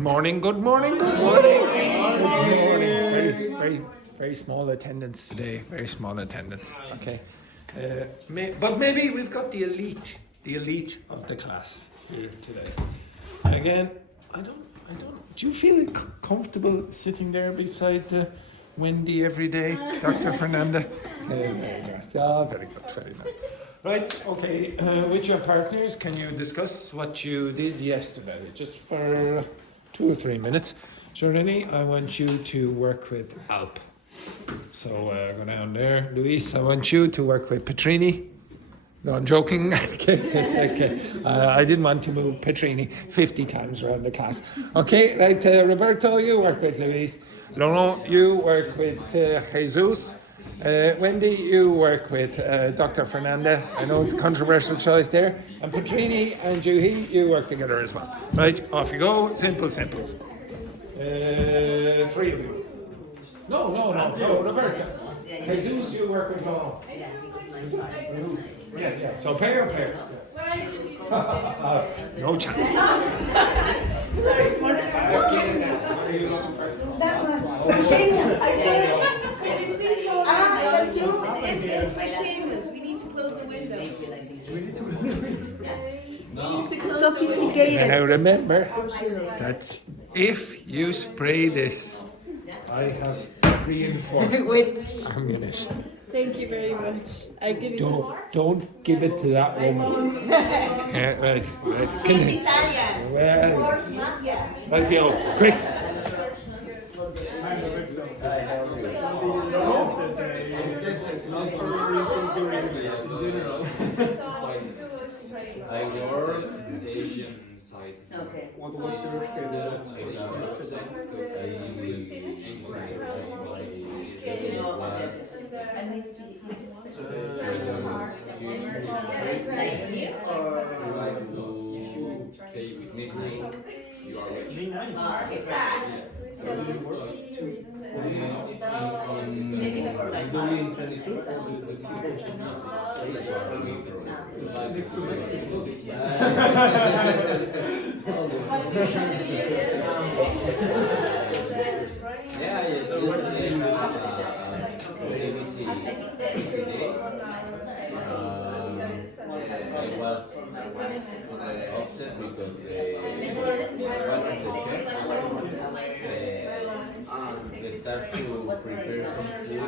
Morning, good morning, good morning. Good morning. Very small attendance today. Very small attendance. Okay. But maybe we've got the elite of the class here today. Again, I don't. Do you feel comfortable sitting there beside Wendy every day, Dr. Fernanda? Very nice. Ah, very good, very nice. Right, okay, with your partners, can you discuss what you did yesterday? Just for 2 or 3 minutes. Sharlini, I want you to work with Alp. So go down there. Luis, I want you to work with Petrini. No, I'm joking. Okay. I didn't want to move Petrini 50 times around the class. Okay, right, Roberto, you work with Luis. Laurent, you work with Jesus. Wendy, you work with Dr. Fernanda. I know it's a controversial choice there. And Petrini and Juhi, you work together as well. Right, off you go. Simple. 3 of you. No, Roberta. Jesus, you work with Laurent. Yeah. So pair. No chance. Sorry. That one. That's true. It's for shameless. We need to close the window. Sophisticated. And now remember that if you spray this, I have reinforced With ammunition. Thank you very much. I give it. Don't give it to that woman. Right. She's Italian. Well, Sports mafia. let's go. Quick. I work Asian side. Okay. What was your schedule? Like here or? Take with midnight, you are rich. Okay, right. So it's two. Maybe for like So I was upset because they start to prepare some food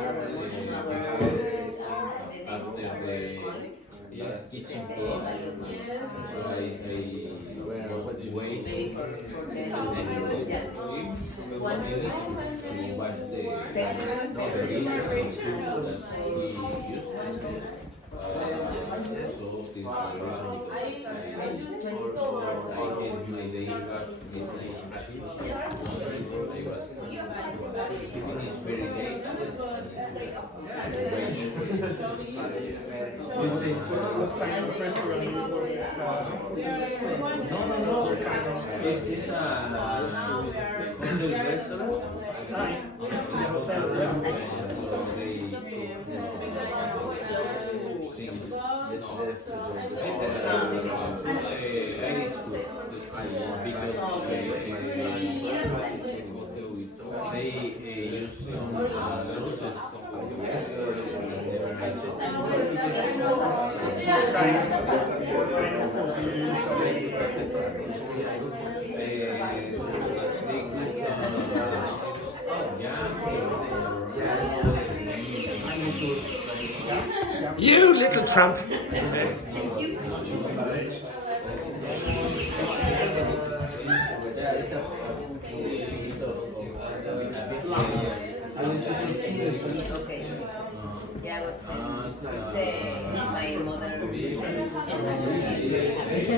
after the kitchen floor. So I wait to wash the You little tramp. okay. Yeah, but say my mother is very happy.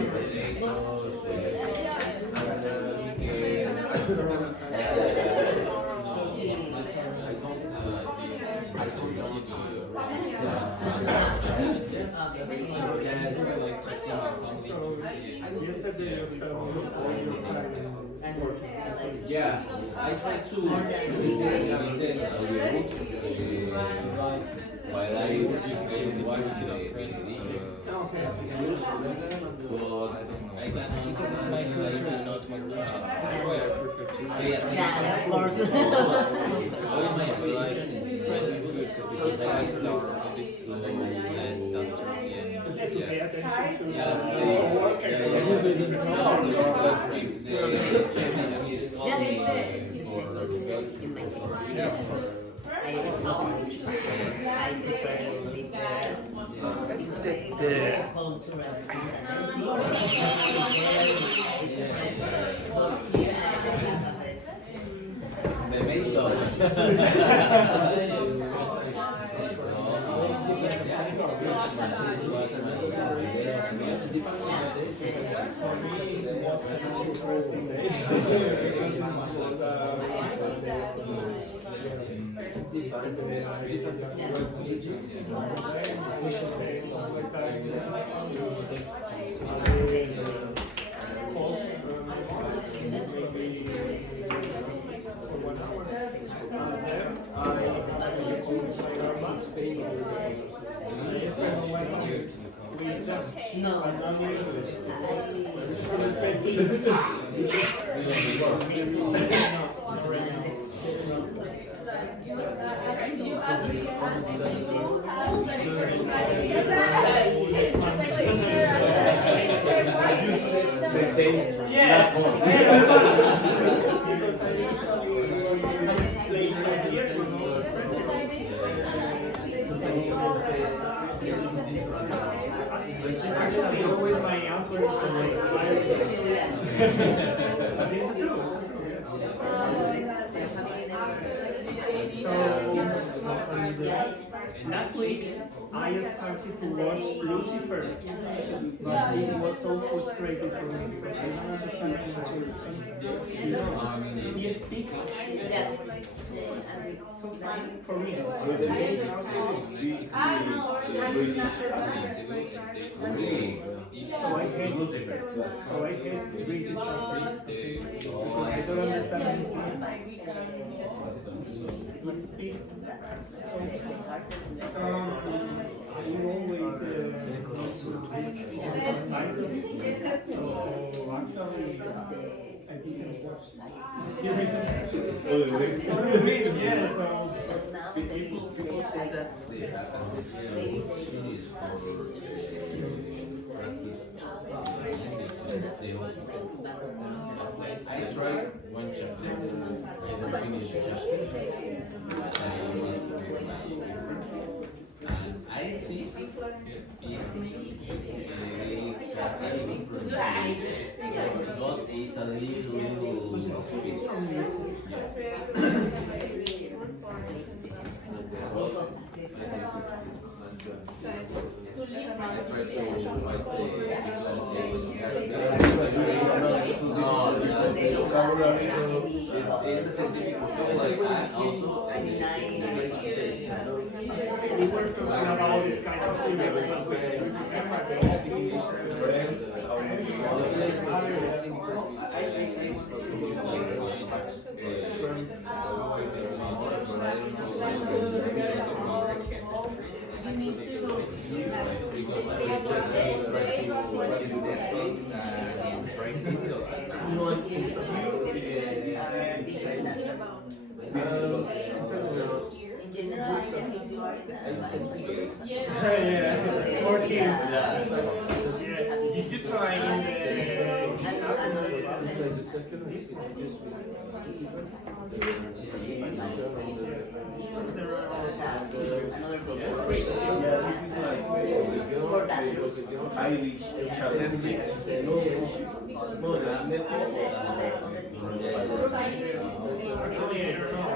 Yeah, I try to listen audiobooks while I watch the TV. But I can Because it's my culture and not my religion. That's why I prefer to pay attention. Yeah, of course. All my life. Friends is good because the devices are a bit less Turkey and yeah. It's not just friends. Yeah, it's good in my case. I love it. I prefer to live there because it's cultural thing that I live. But here I don't have this. The main dog. No. Actually, always my answer is last week I started to watch Lucifer, but it was so frustrating for me because I don't understand anything. He speaks so funny for me. So I hate Lucifer. So I hate British translation because I don't understand anything. He speaks so I always subtitles. So actually I didn't watch the series. Yeah, so People say that the series for practice I tried one chapter, I didn't finish the chapter. I was and I think if God is a little it's from this. I try to watch the vocabulary is a scientific vocabulary and also We were talking about this kind of thing. because I just try to watch Netflix and Prime Video. In general, I think you are in Yeah, more kids. Did you try in Inside the second, it's just another book. Irish channel. Netflix. No, Netflix. Actually, I don't know.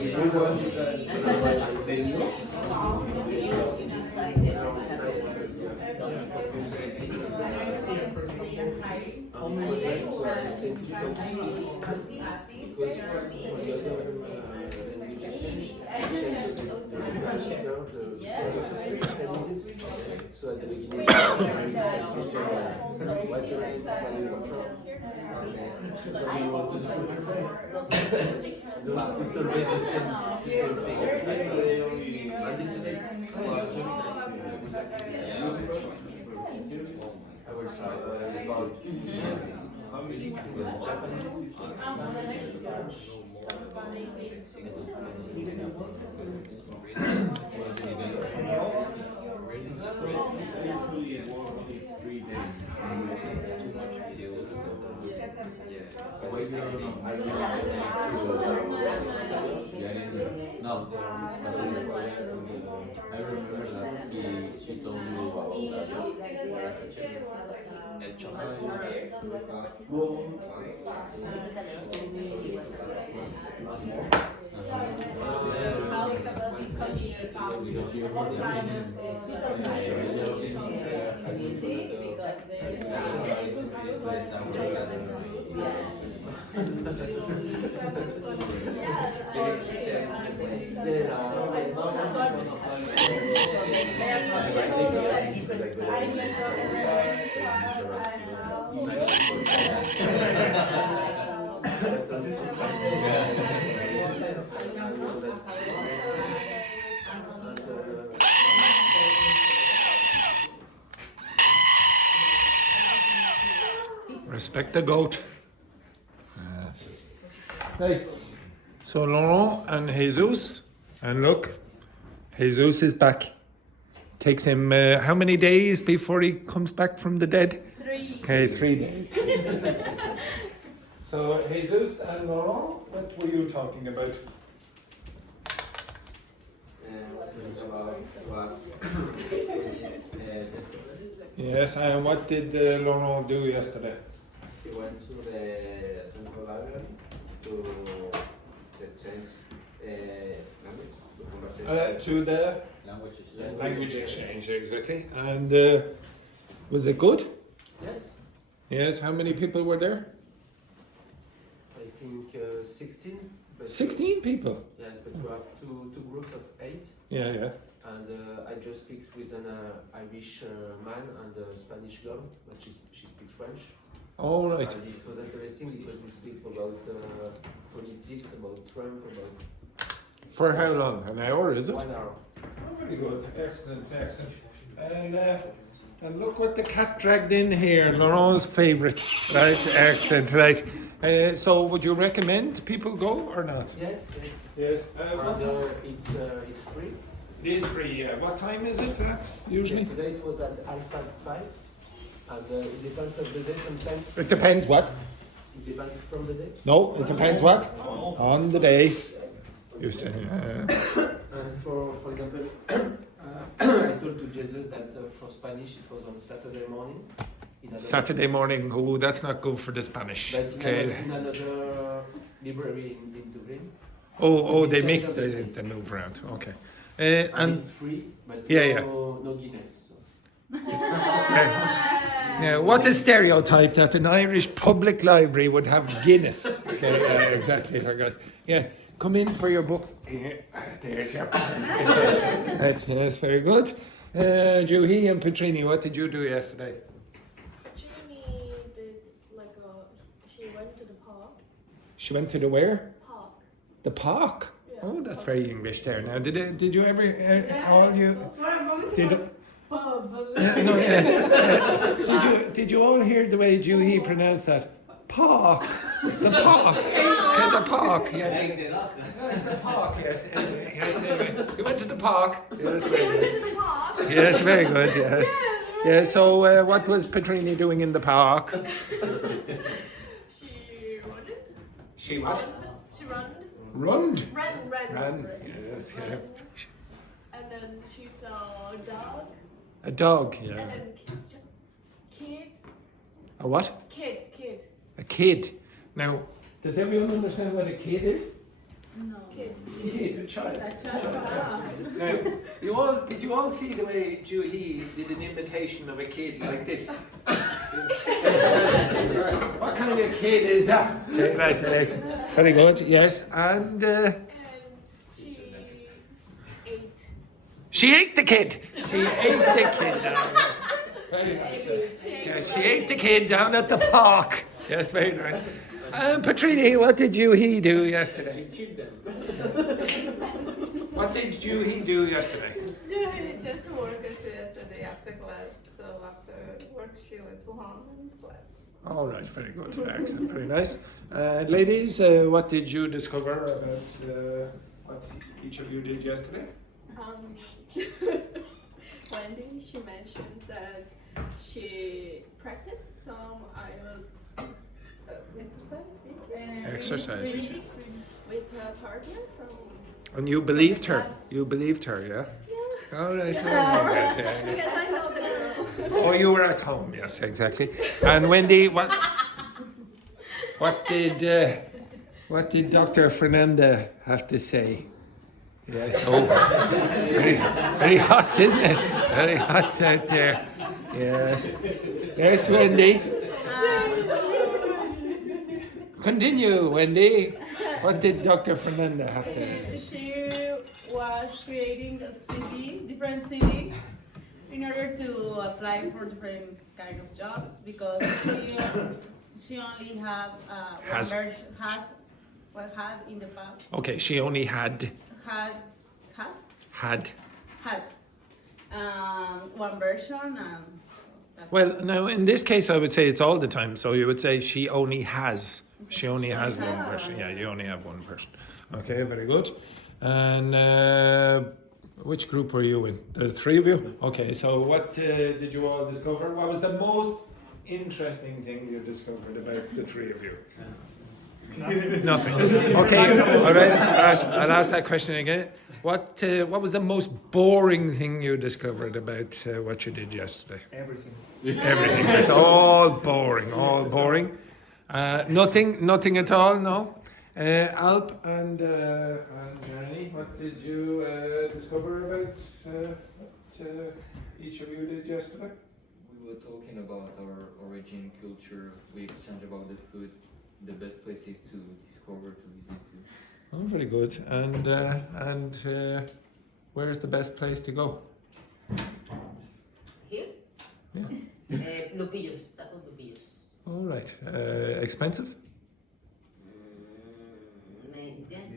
Everyone you can watch the news. Yeah, for example. How many friends were the same people to speak? Because for the other languages, so at the beginning, what's your name? Where do you come from? What do you want to do? It's always the same thing. They only understood it. I was about how many was Japanese, French, Usually it takes 3 days. No, I remember that he told me about El Respect the goat. Right. So Laurent and Jesus, and look, Jesus is back. Takes him how many days before he comes back from the dead? 3. Okay, 3 days. So Jesus and Laurent, what were you talking about? Yes, and what did Laurent do yesterday? He went to the central library to change language. To the language exchange, exactly. And was it good? Yes, Yes, how many people were there? I think 16. But 16 people. Yes, but we have two groups of 8. Yeah, yeah. And I just speak with an Irish man and a Spanish girl, but she speaks French. All right. And it was interesting because we speak about politics, about Trump, about For how long? An hour, is it? 1 hour. Oh, very good. Excellent, excellent. And look what the cat dragged in here, Laurent's favourite. Right, excellent, right. So would you recommend people go or not? Yes, Yes. and it's free. It is free, yeah. What time is it usually? Yesterday it was at 5:30, and it depends on the day. Sometimes It depends what? it depends from the day. No, it depends what? On the day. You say, And for example, I told to Jesus that for Spanish it was on Saturday morning. Saturday morning, oh, that's not good for the Spanish. But Okay. in another library in Dublin. Oh, they move around. Okay. And And it's free, but Yeah, no Guinness. So. yeah, what a stereotype that an Irish public library would have Guinness. Okay, exactly. Forgot. Yeah, come in for your books. Here, there's your Yes, very good. Juhi and Petrini, what did you do yesterday? Trini did she went to the park. She went to the where? Park. The park. Yeah. Oh, that's very English there. Now, did you ever all you? Did, no, yeah. Did you all hear the way Juhi pronounced that? Park. The park. Yeah, the park. Yeah. Yes, the park. Yes. Yes. Anyway, we went to the park. Yes, very good. Yes, very good. Yes. Yeah. So, what was Petrini doing in the park? She run. She what? She run. Ran. Yes. Yeah. And then she saw a dog. A dog. Yeah. And then kid. A what? Kid. A kid. Now, does everyone understand what a kid is? Kid. Kid, a child. Now, did you all see the way Juhi did an imitation of a kid like this? What kind of kid is that? Okay, right, excellent. Very good, yes. And And she ate. she ate the kid. She ate the kid down. Very nice. Yes, she ate the kid down at the park. Yes, very nice. Patrini, what did he do yesterday? What did he do yesterday? Just worked yesterday after class. So after work, she went to home and slept. All right, very good, excellent, very nice. Ladies, what did you discover about what each of you did yesterday? Wendy, she mentioned that she practiced some IELTS Exercises. with a partner from. And you believed her? You believed her, yeah? Yeah. All right. Because I know the girl. Oh, you were at home, yes, exactly. And Wendy, what did Dr. Fernanda have to say? Yes, oh, very hot, isn't it? Very hot out there. Yes. Yes, Wendy. Continue, Wendy. What did Dr. Fernanda have to say? She was creating a CV, different CV, in order to apply for different kind of jobs because she only have one version had in the past Okay, she only had had one version. Well, no, in this case, I would say it's all the time. So you would say she only has one version. Yeah, you only have one version. Okay, very good. And which group were you in? The three of you? Okay, so what did you all discover? What was the most interesting thing you discovered about the three of you? Nothing. Okay, all right. I'll ask that question again. What was the most boring thing you discovered about what you did yesterday? Everything. Everything. It's all boring. All boring. Nothing at all. No. Alp and Jeremy, what did you discover about what each of you did yesterday? We were talking about our origin, culture. We exchanged about the food, the best places to discover, to visit to. Oh, very good. And where's the best place to go? Here? Yeah. Lupillos, that was Lupillos. All right. Expensive? Yes.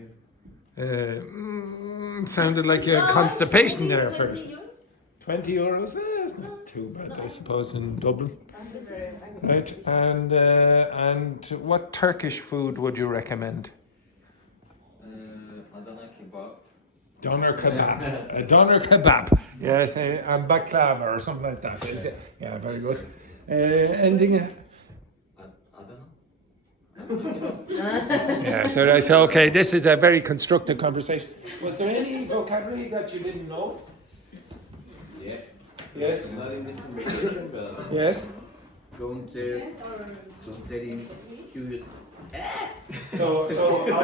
Sounded like you had constipation there 20 first. euros? 20 euros? It's not too bad, I suppose, in Dublin. Right. And what Turkish food would you recommend? Adana kebab. Doner kebab. A doner kebab. Yes, and baklava or something like that. Is it? Yeah, very good. Anything? Yeah, so right, okay, this is a very constructive conversation. Was there any vocabulary that you didn't know? Yeah. Yes. Not in this conversation, but Yes. counter, countering, cute. So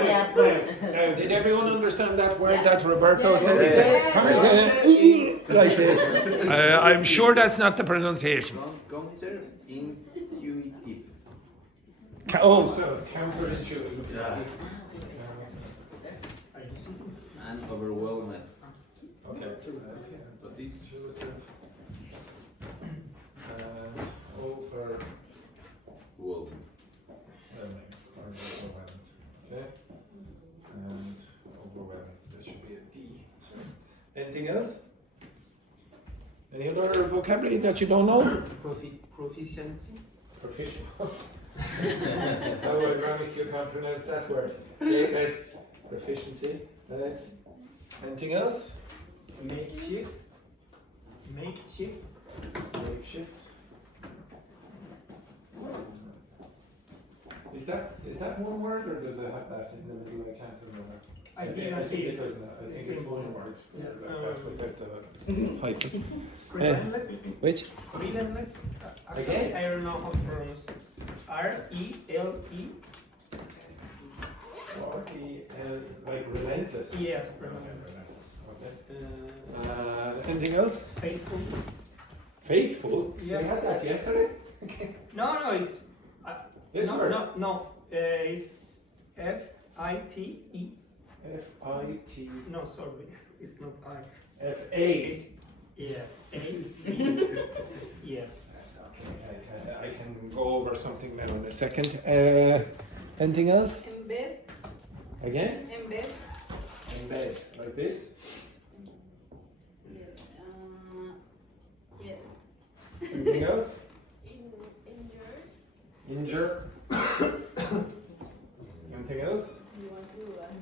Yeah, of course. now, did everyone understand that word Yeah. that Roberto Yeah. said? He said, like this. I'm sure that's not the pronunciation. Counter, intuitive. Oh, so counterintuitive. Yeah. And overwhelmed. Okay. But this Over. whoa. Okay. And overwhelming. That should be a D. So, anything else? Any other vocabulary that you don't know? Proficiency. Proficient. How ironic you can't pronounce that word. Okay, right. Proficiency. Right. Anything else? Makeshift. Makeshift. Is that one word or does it have that in the middle? I can't remember. I think it doesn't. I think it's one word. Yeah. Without the hyphen. Relentless. Which? Relentless. Again? I don't know how to pronounce. R-E-L-E. R-E-L, like relentless. Yes, relentless. Okay. Anything else? Faithful. Faithful? Yeah. We had that yesterday. No, No, it's This no, word. no. It's F-I-T-E. F-I-T. No, sorry, it's not I. F-A. It's yes, A. Yeah. Okay, I can go over something now in a second. Anything else? Embed. Again? Embed. Embed, like this. Yeah. Yes. Anything else? Injured. Injure. Anything else? You want to ask?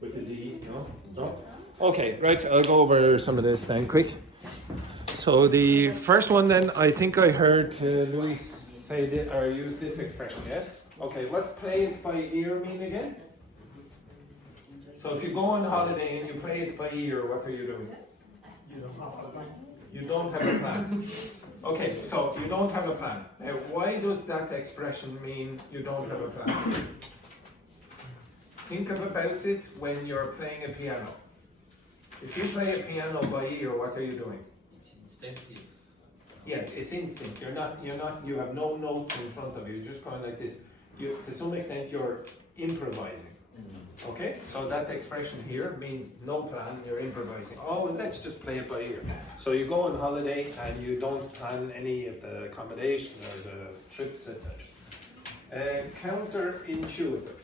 With the D? No? No? Okay, right, I'll go over some of this then quick. So the first one then, I think I heard Luis say this, or use this expression, yes? Okay, what's play it by ear mean again? So if you go on holiday and you play it by ear, what are you doing? You don't have a plan. You don't have a plan. Okay, so you don't have a plan. Now, why does that expression mean you don't have a plan? Think about it when you're playing a piano. If you play a piano by ear, what are you doing? It's instinctive. Yeah, it's instinct. You have no notes in front of you. You're just going like this. To some extent, you're improvising. Okay, so that expression here means no plan, you're improvising. Oh, well, let's just play it by ear. So you go on holiday and you don't plan any of the accommodation or the trips, etc. Counterintuitive.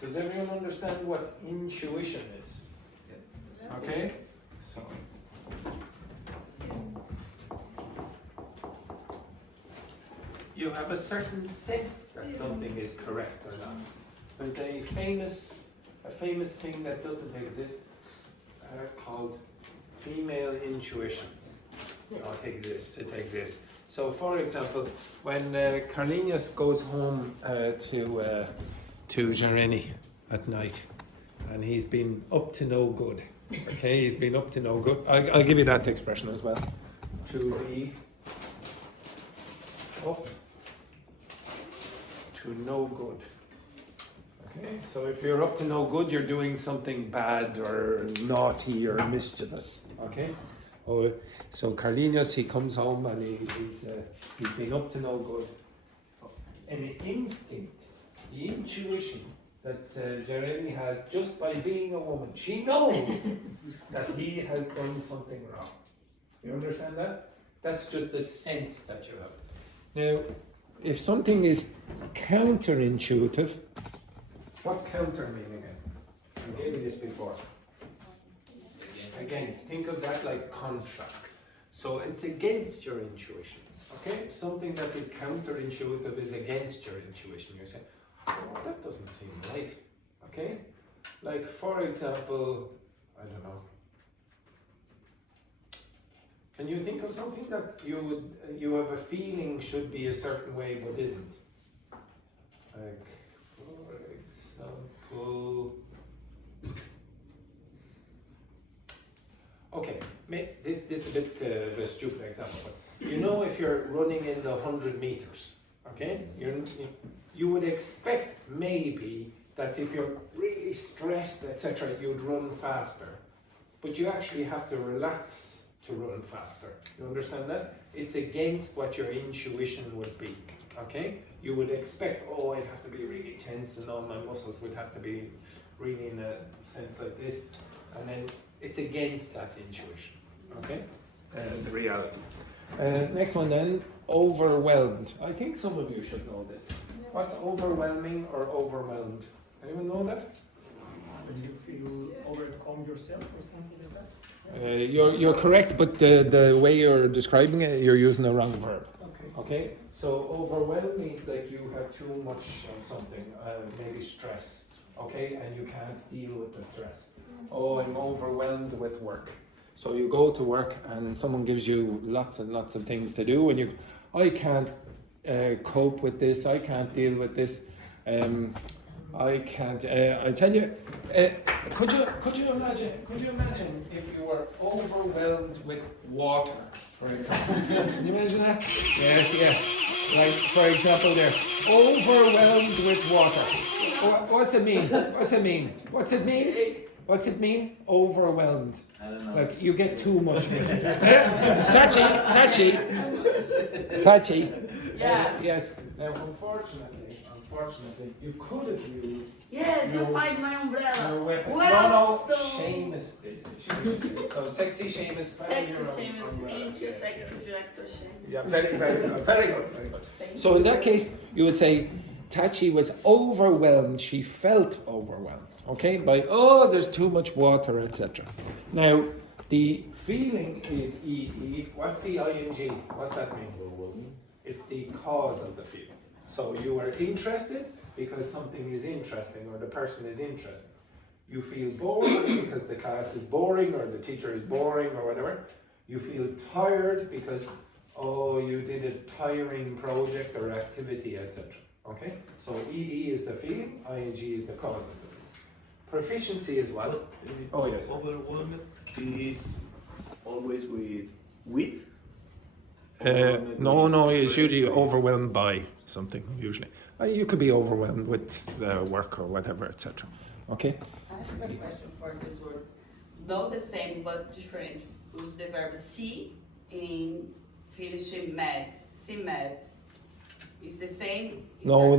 Does everyone understand what intuition is? Okay, so. You have a certain sense that something is correct or not. There's a famous thing that doesn't exist called female intuition. No, it exists. So for example, when Carlinhos goes home to Jareni at night, and he's been up to no good. Okay, he's been up to no good. I'll give you that expression as well. To be up to no good. Okay, so if you're up to no good, you're doing something bad or naughty or mischievous. Okay, oh, so Carlinhos, he comes home and he's been up to no good. An instinct, the intuition that Jareni has just by being a woman, she knows that he has done something wrong. You understand that? That's just the sense that you have. Now, if something is counterintuitive, what's counter mean again? I gave you this before. Against. Think of that like contract. So it's against your intuition. Okay? Something that is counterintuitive is against your intuition. You say, oh, that doesn't seem right. Okay? Like for example, I don't know. Can you think of something that you have a feeling should be a certain way but isn't? Like, for example, okay, this is a bit of a stupid example, but you know if you're running in the 100 meters, okay, you would expect maybe that if you're really stressed, etc., you'd run faster, but you actually have to relax to run faster. You understand that? It's against what your intuition would be. Okay? You would expect, oh, I'd have to be really tense and all my muscles would have to be really in a sense like this. And then it's against that intuition. Okay? The reality. Next one then, overwhelmed. I think some of you should know this. What's overwhelming or overwhelmed? Anyone know that? When you feel overcome yourself or something like that? You're correct, but the way you're describing it, you're using the wrong verb. Okay. So overwhelmed means like you have too much of something, maybe stress. Okay, and you can't deal with the stress. Oh, I'm overwhelmed with work. So you go to work and someone gives you lots and lots of things to do, and I can't cope with this. I can't deal with this. I can't. I tell you. Could you imagine if you were overwhelmed with water, for example? Can you imagine that? Yes. Like for example, there, overwhelmed with water. What's it mean? What's it mean? Overwhelmed. I don't know. Like you get too much with it. Tachi. Yeah. Yes. Now, unfortunately, you could have used. Yes, you No. find my umbrella. No, Well, no, Seamus did. Seamus did. So sexy Seamus. Sexy Seamus, thank you, sexy director Seamus. Yeah, very good, very good, very good. So in that case, you would say Tachi was overwhelmed. She felt overwhelmed. Okay, by there's too much water, etc. Now, the feeling is ED. What's the ing? What's that mean? It's the cause of the feeling. So you are interested because something is interesting or the person is interesting. You feel bored because the class is boring or the teacher is boring or whatever. You feel tired because you did a tiring project or activity, etc. Okay? So ED is the feeling, ing is the cause of it. Proficiency as well. Oh yes. Overwhelmed is always with. No, it's usually overwhelmed by something, usually. You could be overwhelmed with work or whatever, etc. Okay? I have a question for these words. Not the same but different. Use the verb see in finishing mad. See mad. Is the same? No,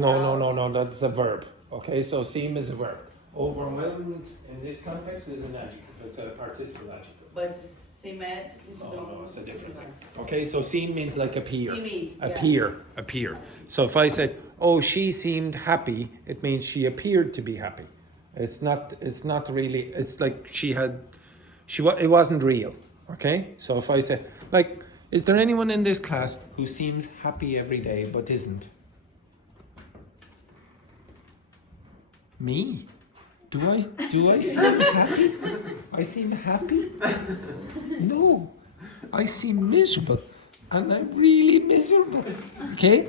that's a verb. Okay, so seem is a verb. Overwhelmed in this context is an adjective. It's a participle adjective. But see mad is No, it's a different thing. Okay, so seem means like appear. See means, Appear. So if I said, she seemed happy, it means she appeared to be happy. It's not really, it's like it wasn't real. Okay? So if I say, is there anyone in this class who seems happy every day but isn't? Me? Do I seem happy? I seem happy? No. I seem miserable. And I'm really miserable. Okay?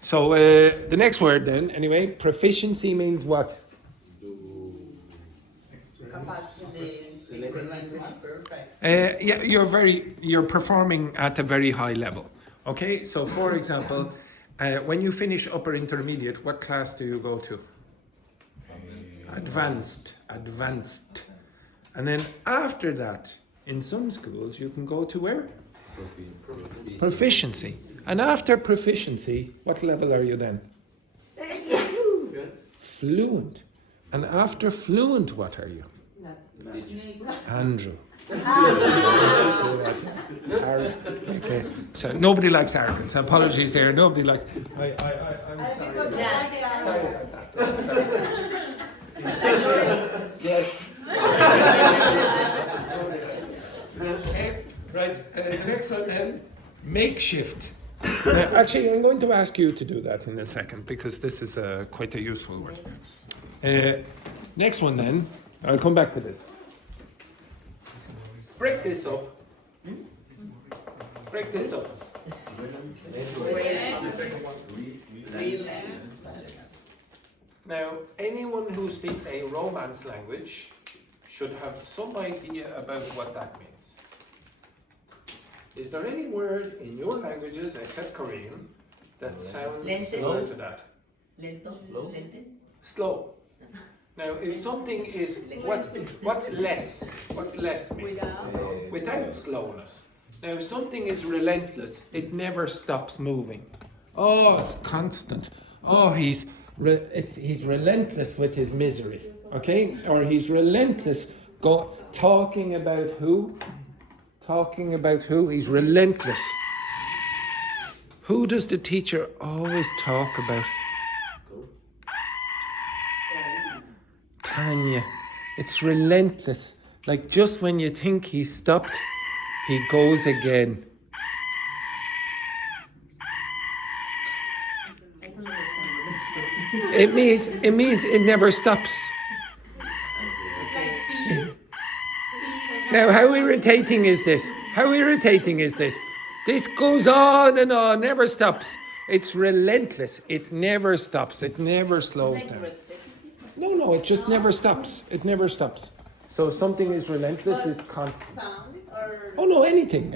So the next word then, anyway, proficiency means what? You're performing at a very high level. Okay? So for example, when you finish upper intermediate, what class do you go to? Advanced. And then after that, in some schools, you can go to where? Proficiency. And after proficiency, what level are you then? Fluent. And after fluent, what are you? Andrew. Okay. So nobody likes arrogance. Apologies there. Nobody likes. I'm sorry. Sorry about that. Sorry. Yes. Right. The next one then, makeshift. Actually, I'm going to ask you to do that in a second because this is quite a useful word. Next one then, I'll come back to this. Break this up. Break this up. Now, anyone who speaks a Romance language should have some idea about what that means. Is there any word in your languages, except Korean, that sounds similar to that? Lento. Lentes. Slow. Now, if something is, what's less? What's less mean? Without slowness. Now, if something is relentless, it never stops moving. It's constant. He's relentless with his misery. Okay? Or he's relentless talking about who? Talking about who? He's relentless. Who does the teacher always talk about? Tanya. It's relentless. Like just when you think he's stopped, he goes again. It means it never stops. Now, how irritating is this? This goes on and on, never stops. It's relentless. It never stops. It never slows down. No, it just never stops. It never stops. So if something is relentless, it's constant. Sound or? Oh no, anything.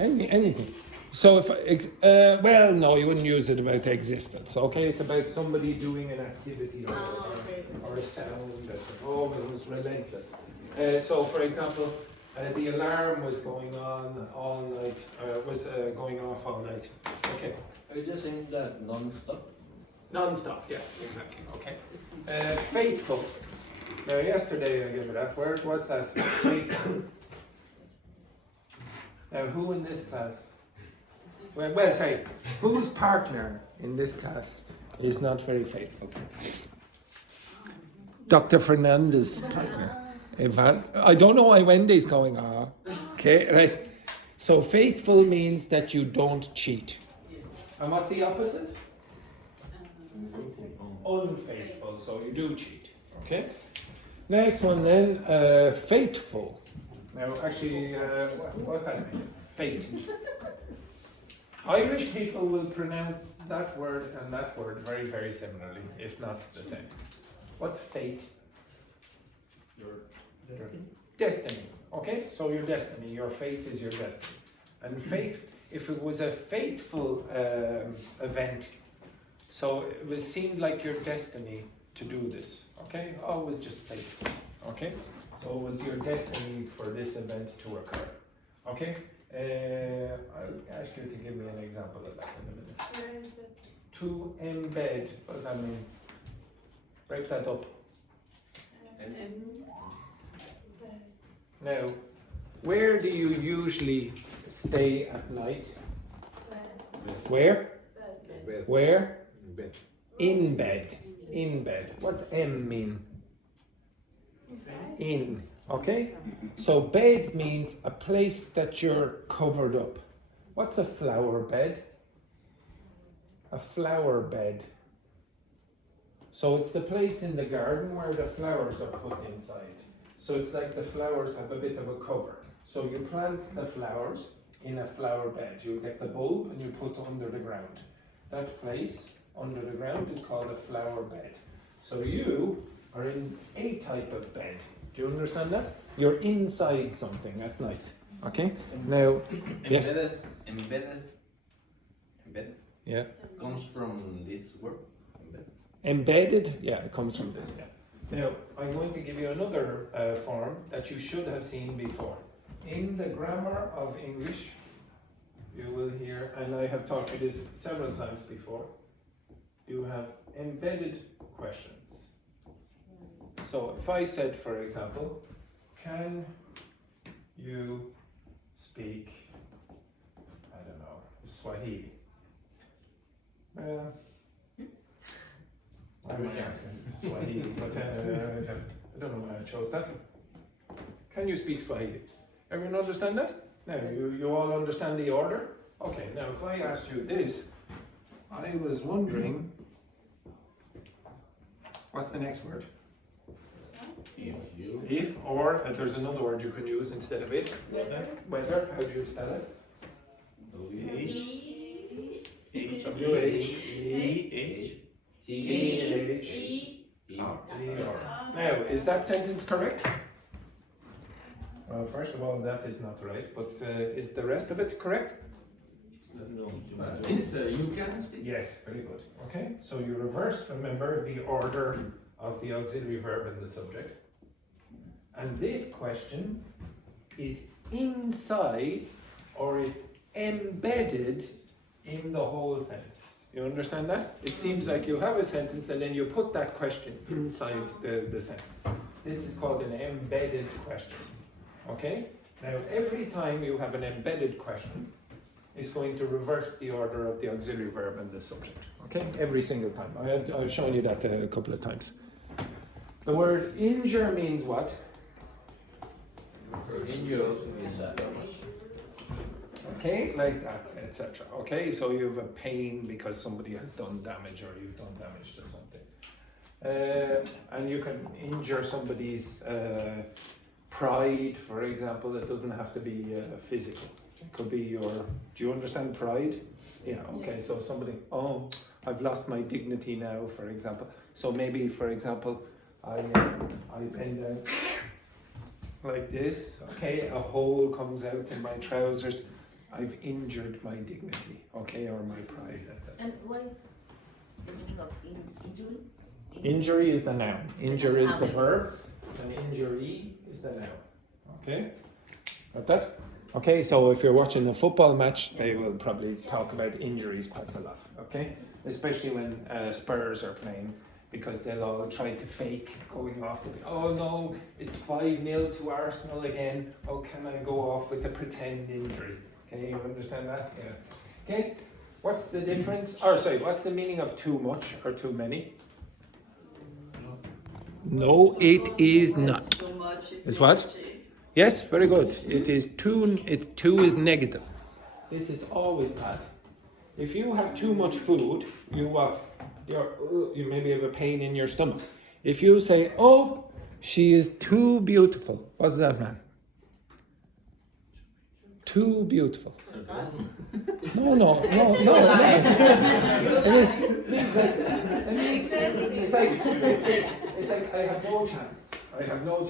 So if, no, you wouldn't use it about existence, okay? It's about somebody doing an activity or a sound that's, it was relentless. So for example, the alarm was going on all night, going off all night. Okay, I was just saying that non-stop. Non-stop, yeah, exactly, okay. Faithful. Now yesterday I gave it that word, what's that? Faithful. Now who in this class, sorry, whose partner in this class is not very faithful? Dr. Fernandez's partner. Ivan, I don't know why Wendy's going, okay, right. So faithful means that you don't cheat. And what's the opposite? Unfaithful, so you do cheat, okay? Next one then, faithful. Now actually, what's that mean? Fate. Irish people will pronounce that word and that word very, very similarly, if not the same. What's fate? Your destiny. Destiny, okay? So your destiny, your fate is your destiny. And fate, if it was a fateful event, so it was seemed like your destiny to do this, okay? Oh, it was just fateful, okay? So it was your destiny for this event to occur, okay? I'll ask you to give me an example of that in a minute. Where is it? To embed, what does that mean? Break that up. Now, where do you usually stay at night? Where? Bed. Where? Bed. In bed. In bed. What's M mean? In. Okay? So bed means a place that you're covered up. What's a flower bed? A flower bed. So it's the place in the garden where the flowers are put inside. So it's like the flowers have a bit of a cover. So you plant the flowers in a flower bed. You get the bulb and you put under the ground. That place under the ground is called a flower bed. So you are in a type of bed. Do you understand that? You're inside something at night. Okay? Now, yes? Embedded Yeah. comes from this word. Embedded. Embedded? Yeah, it comes from this. Yeah. Now, I'm going to give you another form that you should have seen before. In the grammar of English, you will hear, and I have taught you this several times before, you have embedded questions. So if I said, for example, can you speak, I don't know, Swahili? I was asking Swahili, but I don't know why I chose that. Can you speak Swahili? Everyone understand that? Now, you all understand the order? Okay, now if I asked you this, I was wondering, what's the next word? If, or there's another word you can use instead of if. Whether, how do you spell it? W-H-E-H-T-H-E-R. Now, is that sentence correct? Well, first of all, that is not right, but is the rest of it correct? It's you can speak. Yes, very good. Okay, so you reverse, remember, the order of the auxiliary verb and the subject. And this question is inside, or it's embedded in the whole sentence. You understand that? It seems like you have a sentence and then you put that question inside the sentence. This is called an embedded question. Okay? Now, every time you have an embedded question, it's going to reverse the order of the auxiliary verb and the subject. Okay? Every single time. I've shown you that a couple of times. The word injure means what? Injure is Okay, like that, etc. Okay, so you have a pain because somebody has done damage or you've done damage to something. And you can injure somebody's pride, for example. It doesn't have to be physical. It could be your, do you understand pride? Yeah, okay, so somebody, oh, I've lost my dignity now, for example. So maybe, for example, I bend down like this, okay, a hole comes out in my trousers. I've injured my dignity, okay, or my pride, etc. And what is the meaning of injury? Injury is the noun. Injure is the verb, and injury is the noun. Okay? Got that? Okay, so if you're watching a football match, they will probably talk about injuries quite a lot. Okay, especially when Spurs are playing, because they'll all try to fake going off. Oh no, it's 5-0 to Arsenal again. Oh, can I go off with a pretend injury? Can you understand that? Yeah. Okay, what's the difference? Or sorry, what's the meaning of too much or too many? No, it is not. Too much is It's what? negative. Yes, very good. It is too. It's too is negative. This is always bad. If you have too much food, you you maybe have a pain in your stomach. If you say, "Oh, she is too beautiful," what's that, man? Too beautiful. No. It is. It's like I have no chance.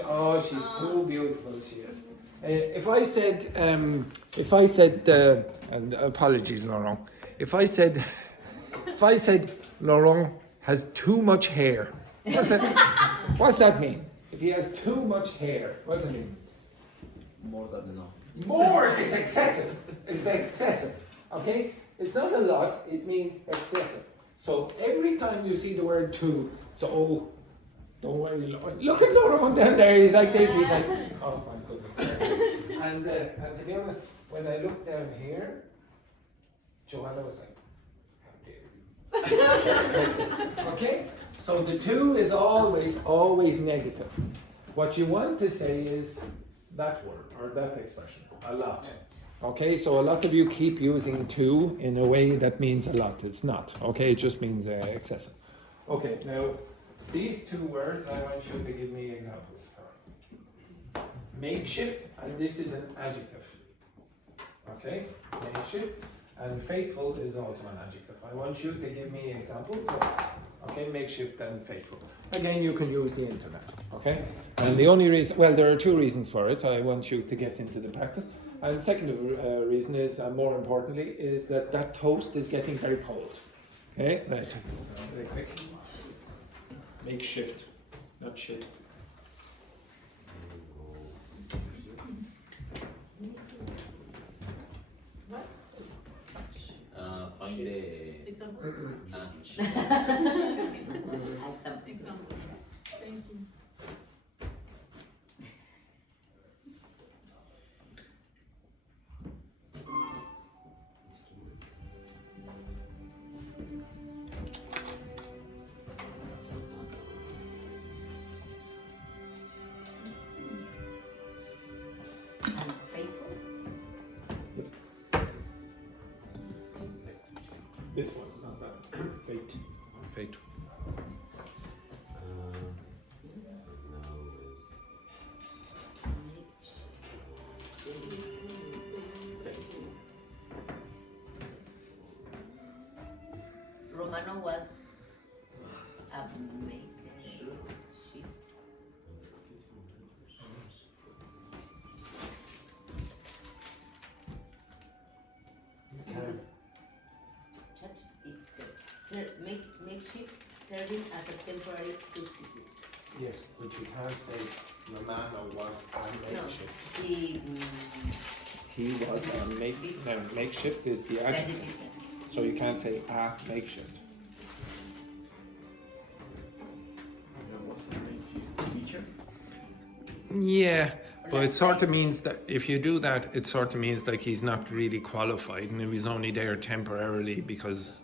Oh, she's too beautiful. She is. If I said, and apologies, Laurent. If I said, Laurent has too much hair, what's that mean? If he has too much hair, what does it mean? More than enough. More, it's excessive. It's excessive. Okay? It's not a lot, it means excessive. So every time you see the word too, so don't worry, look at Laurent down there, he's like this, he's like, oh my goodness. And to be honest, when I look down here, Joanna was like, how dare you? Okay? So the two is always negative. What you want to say is that word or that expression, a lot. Okay, so a lot of you keep using to in a way that means a lot. It's not. Okay, it just means excessive. Okay, now these two words I want you to give me examples for. Makeshift, and this is an adjective. Okay, makeshift, and faithful is also an adjective. I want you to give me examples of, okay, makeshift and faithful. Again, you can use the internet, okay? And the only reason, well, there are two reasons for it. I want you to get into the practice. And the second reason is, and more importantly, is that toast is getting very cold. Okay, right. Very quick. Makeshift, not shit. Find the. Example. Add something. Thank you. And faithful. This one, not that. Fate. Fate. Romano was a makeshift. Because makeshift serving as a temporary substitute. Yes, but you can't say Romano was a makeshift. He was a no, makeshift is the adjective. So you can't say a makeshift. Teacher? Yeah, but it sort of means that if you do that, it sort of means like he's not really qualified and he was only there temporarily because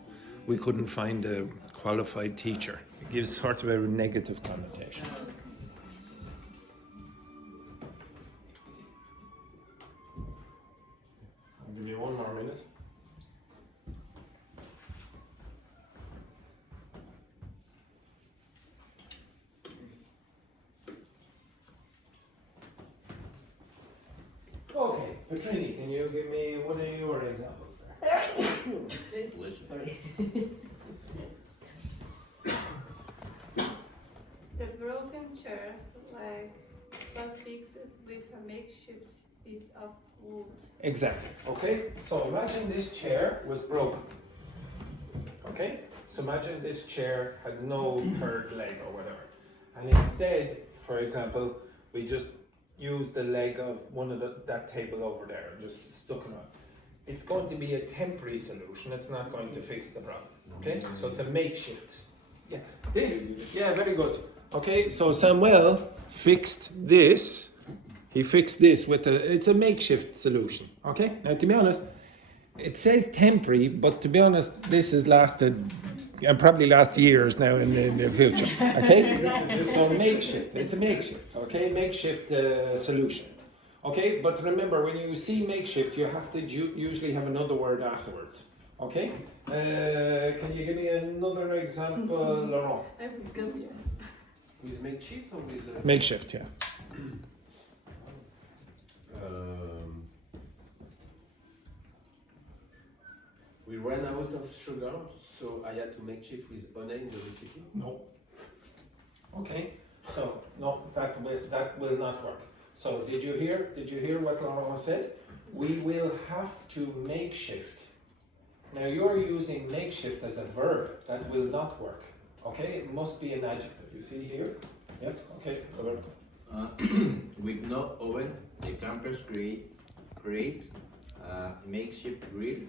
we couldn't find a qualified teacher. It gives sort of a negative connotation. I'll give you one more minute. Okay, Petrini, can you give me one of your examples there? Sorry. The broken chair, like, was fixed with a makeshift piece of wood. Exactly. Okay, so imagine this chair was broken. Okay, so imagine this chair had no third leg or whatever, and instead, for example, we just used the leg of one of that table over there and just stuck it on. It's going to be a temporary solution. It's not going to fix the problem. Okay, so it's a makeshift. Yeah, yeah, very good. Okay, so Samuel fixed this. He fixed this it's a makeshift solution. Okay, now to be honest, it says temporary, but to be honest, this has lasted probably last years now in the future. Okay, so makeshift. It's a makeshift. Okay, makeshift solution. Okay, but remember, when you see makeshift, you have to usually have another word afterwards. Okay, can you give me another example, Laurent? With makeshift or with Makeshift, yeah. We ran out of sugar, so I had to make shift with honey in the recipe. No. Okay, so no, that will not work. So did you hear what Laurent said? We will have to make shift. Now you're using makeshift as a verb. That will not work. Okay, it must be an adjective. You see here? Yep. Okay. So With no oven, the campers create a makeshift grill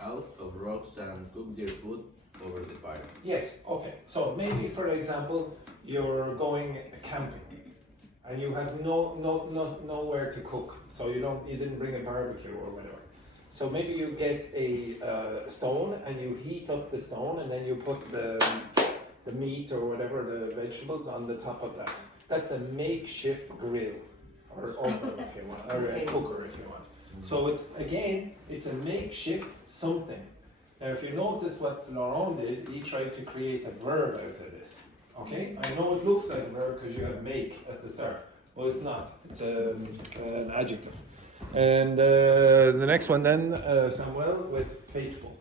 out of rocks and cook their food over the fire. yes. Okay. So maybe, for example, you're going camping, and you have nowhere to cook. So you didn't bring a barbecue or whatever. So maybe you get a stone and you heat up the stone, and then you put the meat or whatever, the vegetables on the top of that. That's a makeshift grill or oven if you want, or a cooker if you want. So it's a makeshift something. Now if you notice what Laurent did, he tried to create a verb out of this. Okay, I know it looks like a verb because you have make at the start, but it's not. It's an adjective. And the next one then, Samuel, with faithful.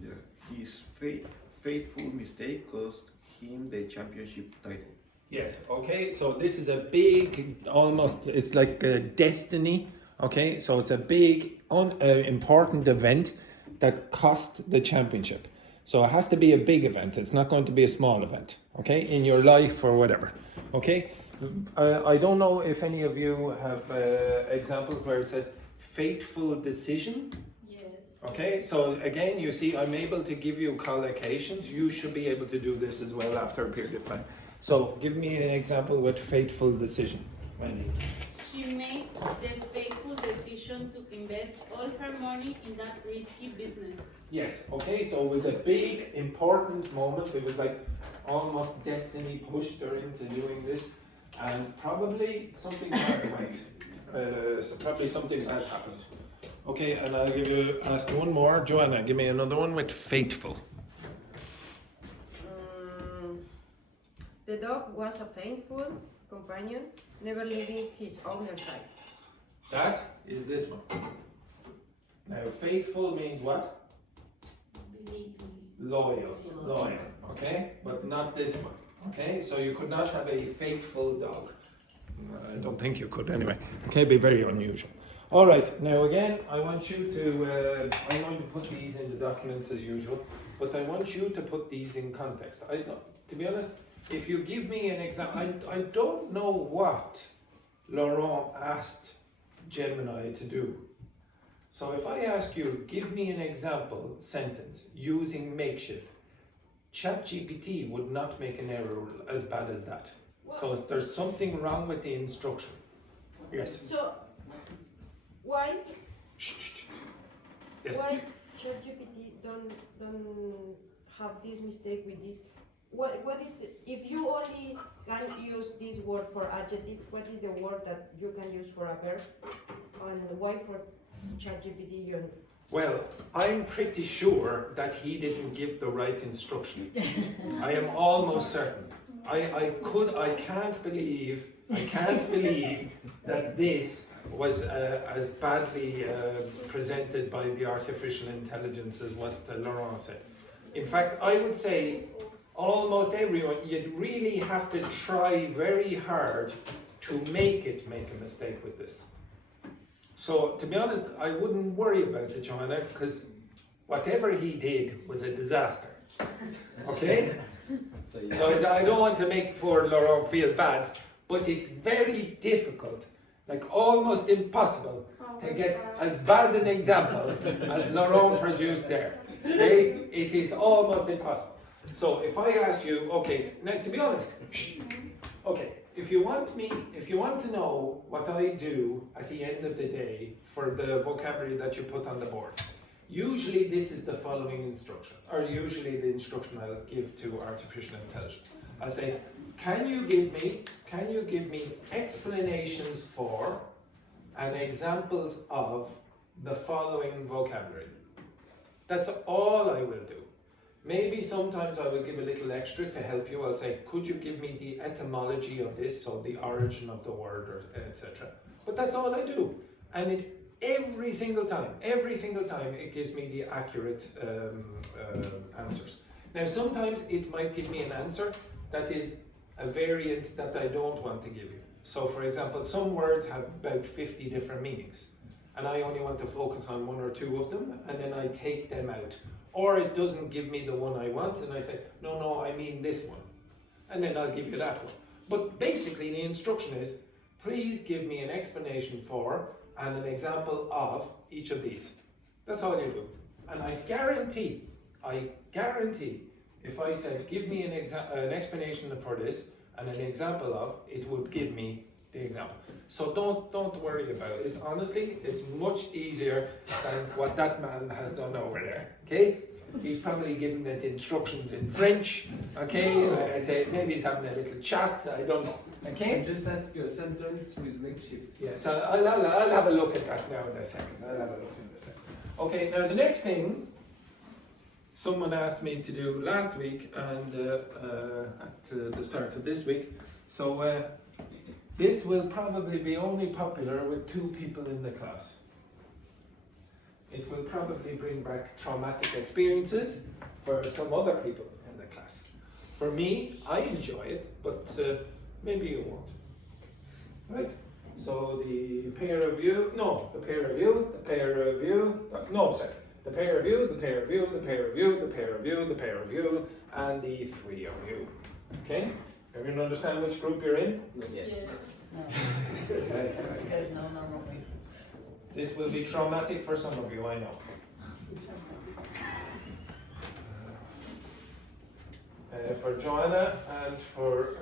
Yeah, his faithful mistake cost him the championship title. Yes, okay, so this is a big, it's like a destiny, okay, so it's a big, important event that cost the championship. So it has to be a big event, it's not going to be a small event, okay, in your life or whatever, okay? I don't know if any of you have examples where it says fateful decision. Yes. Okay, so again, you see, I'm able to give you collocations. You should be able to do this as well after a period of time. So give me an example with fateful decision, Wendy. She made the fateful decision to invest all her money in that risky business. Yes, okay, so it was a big, important moment. It was like almost destiny pushed her into doing this. And probably something bad went. So probably something bad happened. Okay, and I'll ask one more. Joanna, give me another one with faithful. The dog was a faithful companion, never leaving his owner's side. That is this one. Now, faithful means what? Loyal. Okay, but not this one. Okay, so you could not have a faithful dog. I don't think you could anyway. Okay, be very unusual. All right, now again, I want you to, I'm going to put these in the documents as usual, but I want you to put these in context. To be honest, if you give me an example, I don't know what Laurent asked Gemini to do. So if I ask you, give me an example sentence using makeshift, ChatGPT would not make an error as bad as that. What? So there's something wrong with the instruction. Yes. So why? Yes. Why ChatGPT don't have this mistake with this? What is if you only can use this word for adjective? What is the word that you can use for a verb? And why for ChatGPT you? Well, I'm pretty sure that he didn't give the right instruction. I am almost certain. I can't believe that this was as badly presented by the artificial intelligence as what Laurent said. In fact, I would say almost everyone, you'd really have to try very hard to make a mistake with this. So, to be honest, I wouldn't worry about it, Joanna, because whatever he did was a disaster. Okay? So I don't want to make poor Laurent feel bad, but it's very difficult, like almost impossible, to get as bad an example as Laurent produced there. Okay? It is almost impossible. So if I ask you, okay, now to be honest, okay, if you want to know what I do at the end of the day for the vocabulary that you put on the board, usually this is the following instruction, or usually the instruction I'll give to artificial intelligence. I'll say, can you give me explanations for and examples of the following vocabulary? That's all I will do. Maybe sometimes I will give a little extra to help you. I'll say, could you give me the etymology of this, so the origin of the word, or etc. But that's all I do. And every single time, it gives me the accurate answers. Now, sometimes it might give me an answer that is a variant that I don't want to give you. So, for example, some words have about 50 different meanings, and I only want to focus on one or two of them, and then I take them out. Or it doesn't give me the one I want, and I say, no, I mean this one. And then I'll give you that one. But basically the instruction is, please give me an explanation for and an example of each of these. That's all you do. And I guarantee, if I said, give me an explanation for this and an example of, it would give me the example. So don't worry about it. Honestly, it's much easier than what that man has done over there. Okay? He's probably giving it instructions in French. Okay? I'd say maybe he's having a little chat. I don't know. Okay? Just ask you a sentence with makeshift. Yeah, so I'll have a look at that now in a second. Okay, now the next thing someone asked me to do last week and at the start of this week. So this will probably be only popular with 2 people in the class. It will probably bring back traumatic experiences for some other people in the class. For me, I enjoy it, but maybe you won't. Right? So the peer review, the peer review, the peer review, the peer review, the peer review, the peer review, the peer review, the peer review, and the 3 of you. Okay? Everyone understand which group you're in? Yes. Because no. This will be traumatic for some of you, I know. For Joanna and for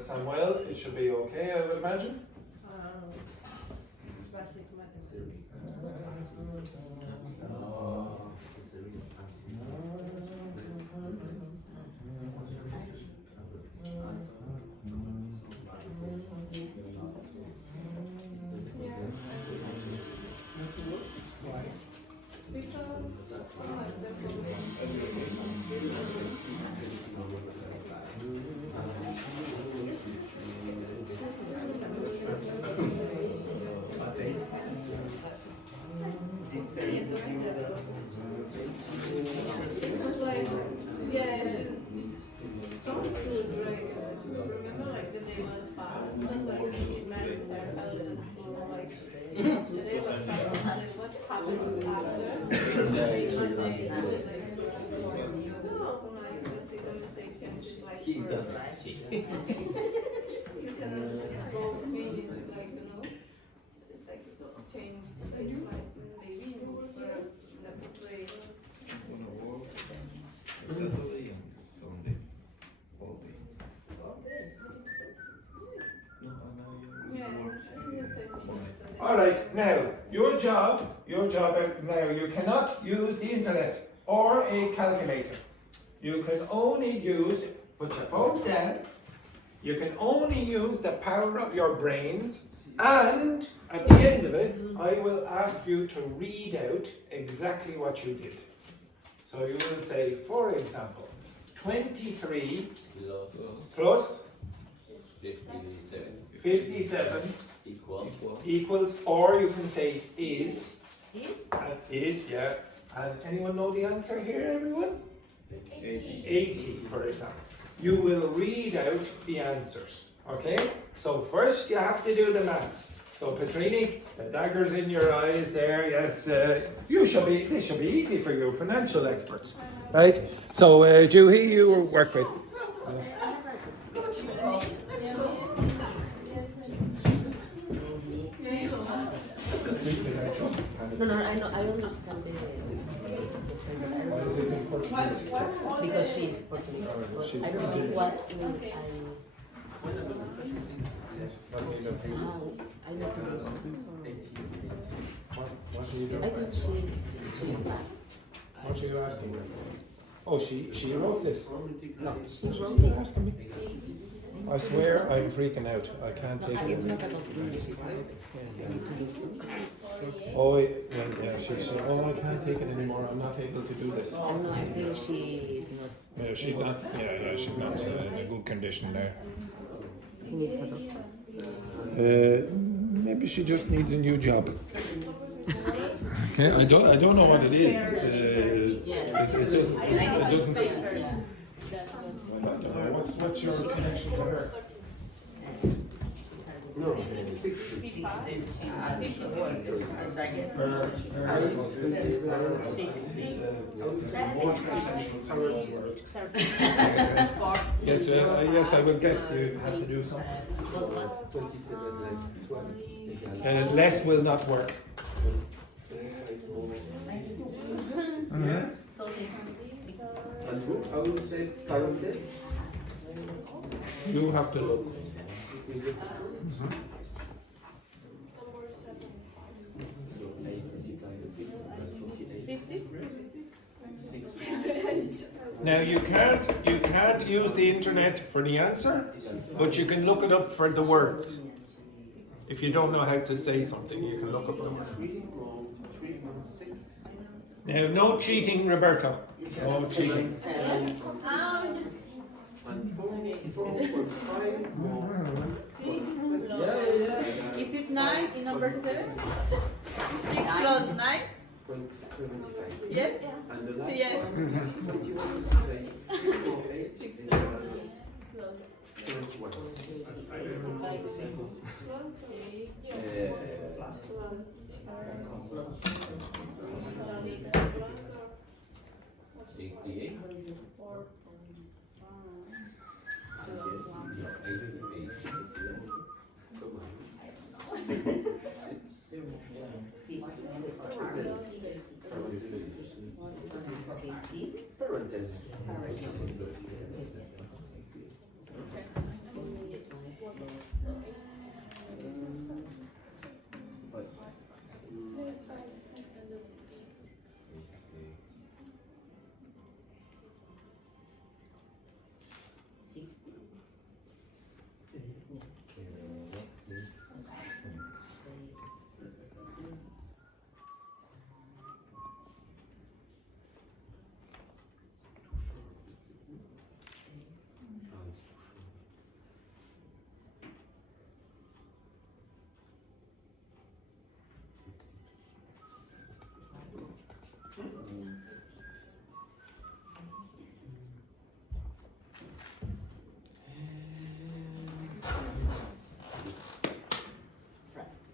Samuel, it should be okay, I would imagine. Basic mathematics. Remember like the day was fun, like married their husbands, like the day was fun, like what happens after? Like Monday, like the conversation is like you can go meetings, like it's like changed. It's like maybe for the way. Saturday and Sunday, all day. All right, now your job now, you cannot use the internet or a calculator. You can only put your phones down, you can only use the power of your brains, and at the end of it, I will ask you to read out exactly what you did. So you will say, for example, 23 plus 57 equals, or you can say is. Is, yeah. And anyone know the answer here, everyone? 80, for example. You will read out the answers, okay? So first you have to do the maths. So Petrini, the daggers in your eyes there, yes. This should be easy for you, financial experts, right? So Juhi, you work with. No, I know, I understand the because she's Portuguese, but I don't know what will I need to do something. What are you doing? I think she's bad. What are you asking her? Oh, she wrote this. No, she wrote this. I swear I'm freaking out. I can't take It's it. not about English, it's about Oh, yeah, she said, oh, I can't take it anymore. I'm not able to do this. I know, I think she's not. Yeah, she's not. Yeah, she's not in a good condition there. She needs a doctor. Maybe she just needs a new job. Okay, I don't know what it is. It doesn't. I don't know. What's your connection to her? No, 60. Yes, yes, I would guess you have to do something. 27 less 12. Less will not work. And who? I will say parental. You have to look. So 8 multiplied 6 is 48. Now you can't use the internet for the answer, but you can look it up for the words. If you don't know how to say something, you can look up the words. 3 and 6. Now, no cheating, Roberto. No cheating. And 4.5 more. Is it 9 in number 7? 6 plus 9? 0.75. Yes? And the last Yes. one, 21 3 more 8 71. Parentheses.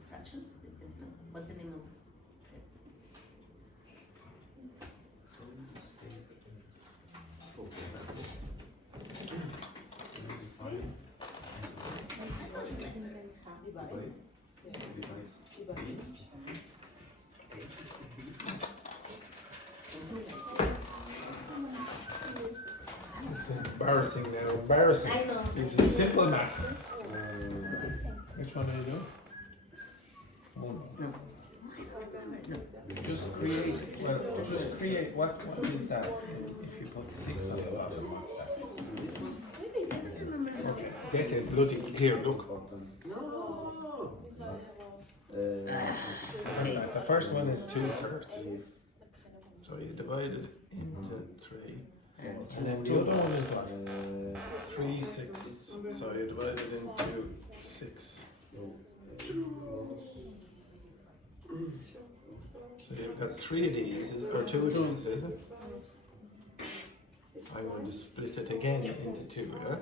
Fractions? What's the name of It's embarrassing now. Embarrassing. I know. It's a simple math. Which one are you doing? Oh, no. Just create. Well, just create. What is that? If you put 6 on the bottom, what's that? Okay. Get it. Bloody here. Look. The first one is 2/3. So you divide it into 3. And then the other one is what? 3/6. So you divide it into 6. So you've got 3 of these, or 2 of these, is it? I'm going to split it again into 2, yeah?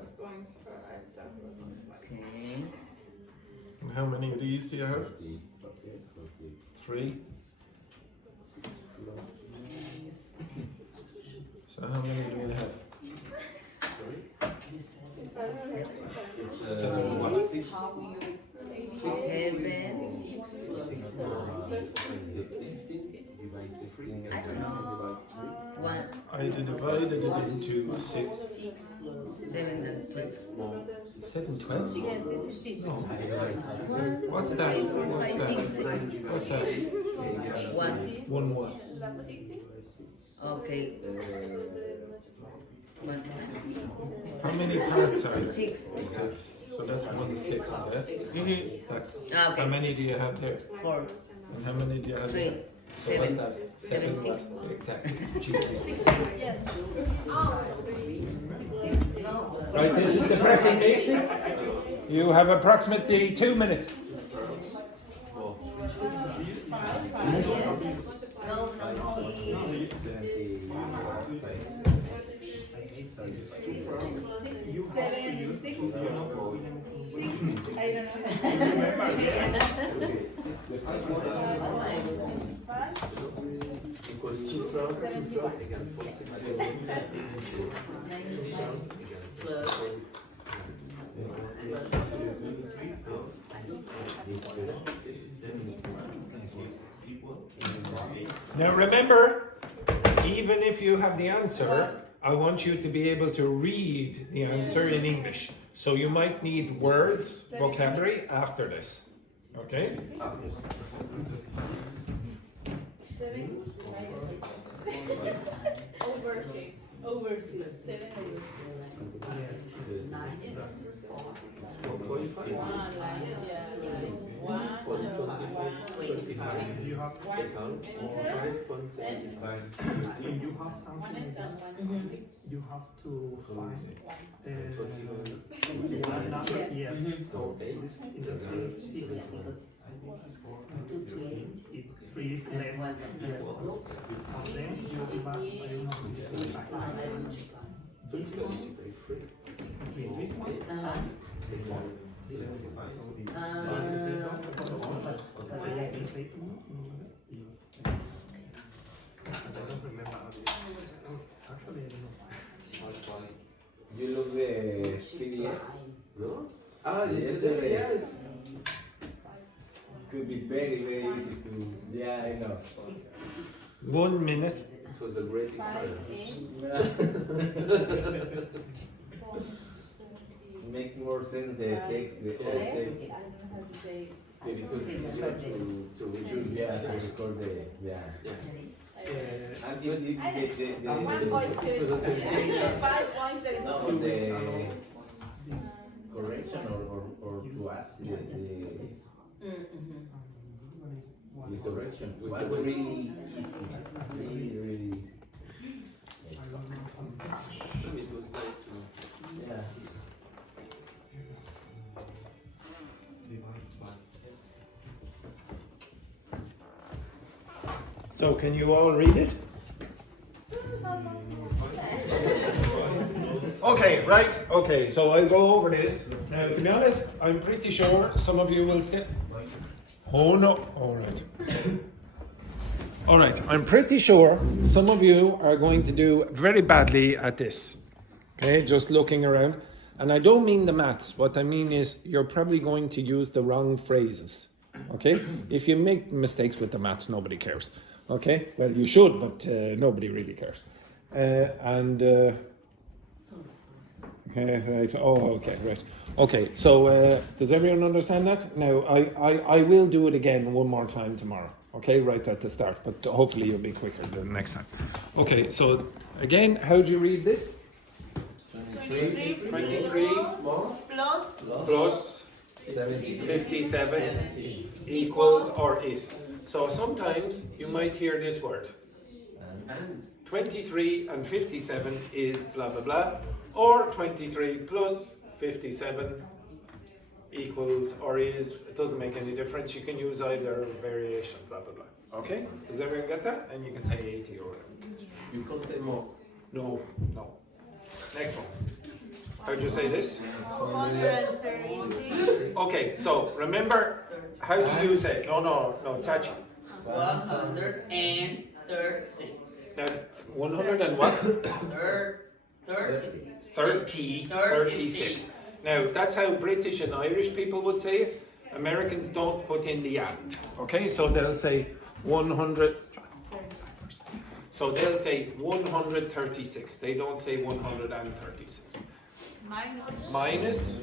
Okay. And how many of these do you have? 3. So how many do we have? 7 what? 7. I don't know. One. I divided it into 6. 6 plus 7 and 12. 7 12? Yes, this is 15. What's that? What's that? 6. What's that? 1. 1 1. Okay. 1. How many parts are there? 6. 6. So that's 1 6, yes? That's, Ah, okay. how many do you have there? 4. And how many do you have 3. there? So what's 7. that? 7, 6. Exactly. Genius. Yes. Right, this is the pressing meeting. You have approximately 2 minutes. No, he. Seven, 6. I don't Equals 2 francs, 2 francs égale 4, 6, 7. Now remember, even if you have the answer, I want you to be able to read the answer in English. So you might need words, vocabulary after this. Okay? 7. Over 6. 7 over 6. It's 4.5. You have Account 5.75. you have something. You have to find one number. Yes. So Okay. this in the case 6 is 3 is less. Yes. And then you divide. I don't know. This one. Okay, this one. You look the PDF, no? Ah, this is the yes. Could be very, very easy to. Yeah, I know. 1 minute. It was a great experience. It makes more sense the text, the I don't know how to say. yeah, because it's easier to reduce, yeah, to record the, yeah. And the 5 points. no, the correction or to ask the this correction was really easy, really easy. It was nice to, yeah. So can you all read it? Okay, right. Okay, so I'll go over this. Now, to be honest, I'm pretty sure some of you will still. Oh no! All right. All right. I'm pretty sure some of you are going to do very badly at this. Okay, just looking around, and I don't mean the maths. What I mean is you're probably going to use the wrong phrases. Okay, if you make mistakes with the maths, nobody cares. Okay, well you should, but nobody really cares. Okay, right. Oh, okay, right. Okay, so does everyone understand that? Now, I will do it again one more time tomorrow. Okay, right at the start, but hopefully you'll be quicker the next time. Okay, so again, how do you read this? 23 more plus 57 equals or is. So sometimes you might hear this word. 23 and 57 is blah blah blah, or 23 plus 57 equals or is. It doesn't make any difference. You can use either variation, blah blah blah. Okay? Does everyone get that? And you can say 80 or whatever. You can say more. No. Next one. How'd you say this? 136. Okay, so remember, how do you say? No, touch it. 136. Now, 100 and what? 36. Now, that's how British and Irish people would say it. Americans don't put in the and. Okay, so they'll say 100. numbers. So they'll say 136. They don't say 136. Minus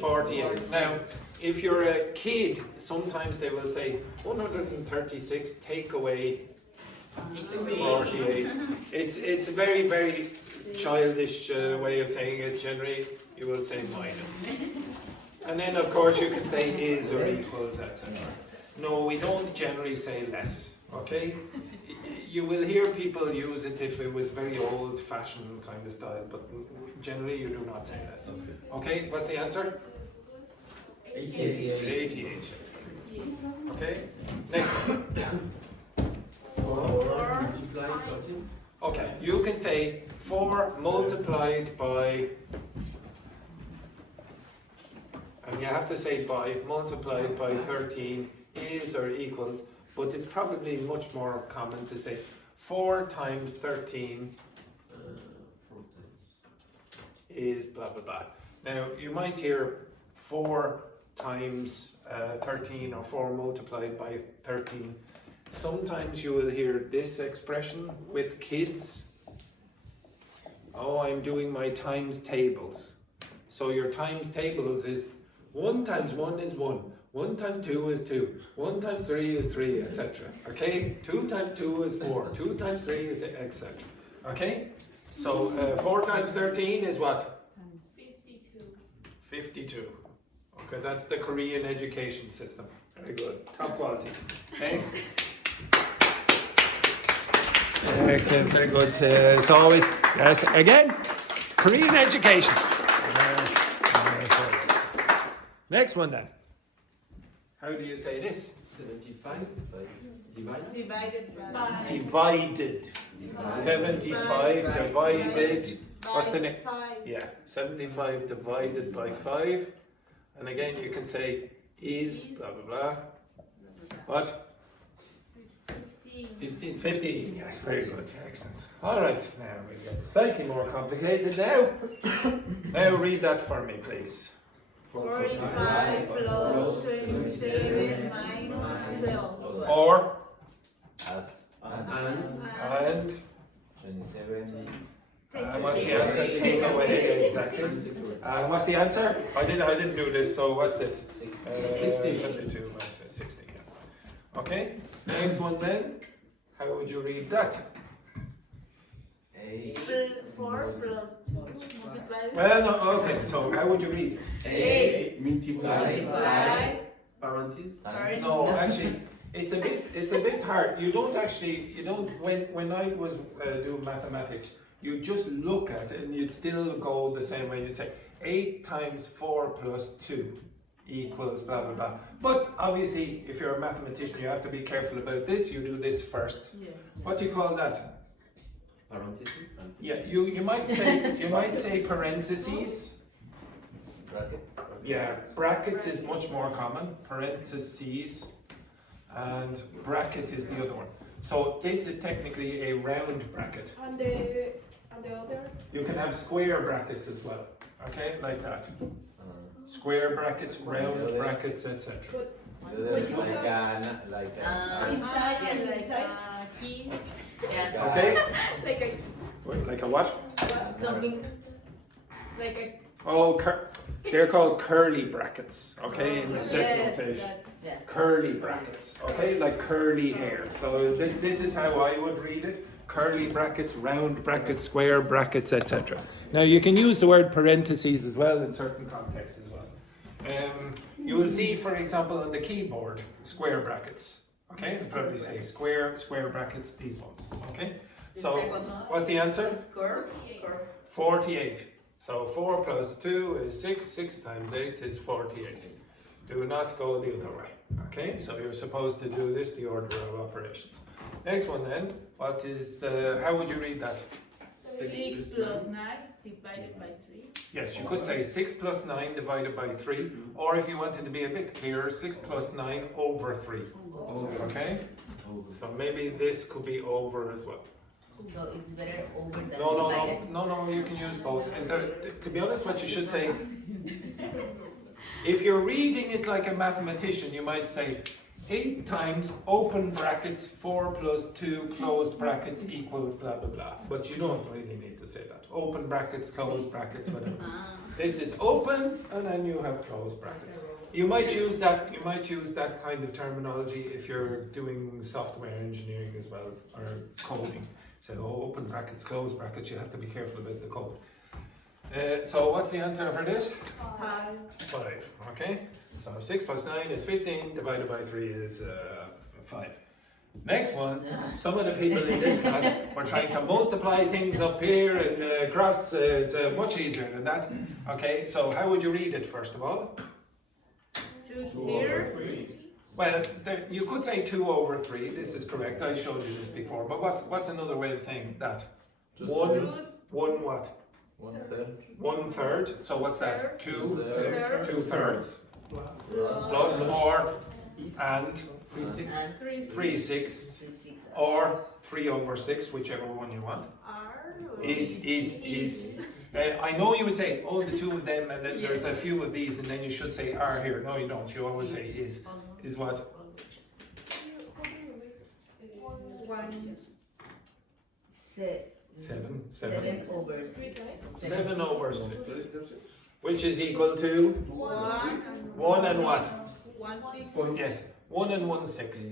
48. Now, if you're a kid, sometimes they will say 136 take away 48. It's a very, very childish way of saying it. Generally, you will say minus. And then, of course, you can say is or equals, etc. No, we don't generally say less, okay? You will hear people use it if it was very old-fashioned kind of style, but generally you do not say less. Okay, what's the answer? 88. Okay, next one. 4 Okay, you can say 4 multiplied by, and you have to say by, multiplied by 13 is or equals, but it's probably much more common to say 4 times 13 is blah blah blah. Now you might hear 4 times 13 or 4 multiplied by 13. Sometimes you will hear this expression with kids. Oh, I'm doing my times tables. So your times tables is 1 times 1 is 1. 1 times 2 is 2. 1 times 3 is 3, etc. Okay? 2 times 2 is 4. 2 times 3 is etc. Okay? So 4 times 13 is what? 52. 52. Okay, that's the Korean education system. Very good. Top quality. Okay? Excellent. Very good. As always. Yes. Again, Korean education. Next one then. How do you say this? 75 divided. divided by Divided. 75 divided. What's the name? 5. Yeah, 75 divided by 5. And again, you can say is blah blah blah. What? 15. 15. Yes, very good. Excellent. All right, now we get slightly more complicated now. Now read that for me, please. 45 plus 27 minus 12. Or And and 27. what's the answer? Take away exactly. And what's the answer? I didn't do this. So what's this? 60. 72 minus 60. Yeah. Okay. Next one then. How would you read that? 4 plus 2 multiplied Well, no, okay. So how would you read? 8 multiplied multiplied parentheses. No, actually, it's a bit hard. You don't. When I was doing mathematics, you just look at it and you'd still go the same way. You'd say 8 times 4 plus 2 equals blah blah blah. But obviously, if you're a mathematician, you have to be careful about this. You do this first. Yeah. What do you call that? Parentheses. Yeah, you might say parentheses. Bracket. Yeah, brackets is much more common. Parentheses, and bracket is the other one. So this is technically a round bracket. And the other? You can have square brackets as well. Okay, like that. Square brackets, round brackets, etc. Like inside Yeah. like a key. Yeah. Okay, Like a wait, like a what? Something. like a Oh, they're called curly brackets. Okay, in the second page. Yeah. Curly brackets, okay, like curly hair. So this is how I would read it. Curly brackets, round brackets, square brackets, etc. Now you can use the word parentheses as well in certain contexts as well. You will see, for example, on the keyboard, square brackets. Okay, I'll probably say square brackets, these ones. Okay, so what's the answer? 48. So 4 plus 2 is 6. 6 times 8 is 48. Do not go the other way. Okay, so you're supposed to do this, the order of operations. Next one then, what is the, how would you read that? 6 plus 9 divided by 3. Yes, you could say 6 plus 9 divided by 3, or if you wanted to be a bit clearer, 6 plus 9 over 3. Okay, so maybe this could be over as well. So it's better over than No, divided. you can use both. And to be honest, what you should say, if you're reading it like a mathematician, you might say 8 times open brackets 4 plus 2 closed brackets equals blah blah blah. But you don't really need to say that. Open brackets, closed brackets, whatever. This is open, and then you have closed brackets. You might use that. You might use that kind of terminology if you're doing software engineering as well, or coding. So open brackets, closed brackets. You have to be careful about the code. So what's the answer for this? 5. Okay. So 6 plus 9 is 15. Divided by 3 is 5. Next one. Some of the people in this class were trying to multiply things up here and cross. It's much easier than that. Okay. So how would you read it first of all? 2 here. Well, you could say 2 over 3. This is correct. I showed you this before. But what's another way of saying that? One what? 1/3. 1/3. So what's that? 2/3. Plus or and 3/6 or 3 over 6, whichever one you want. Is. I know you would say, oh, the 2 of them, and then there's a few of these, and then you should say are here. No, you don't. You always say is. Is what? 7 over 6. 7 over 6. Which is equal to 1 and what? 1/6. Yes, 1 and 1/6.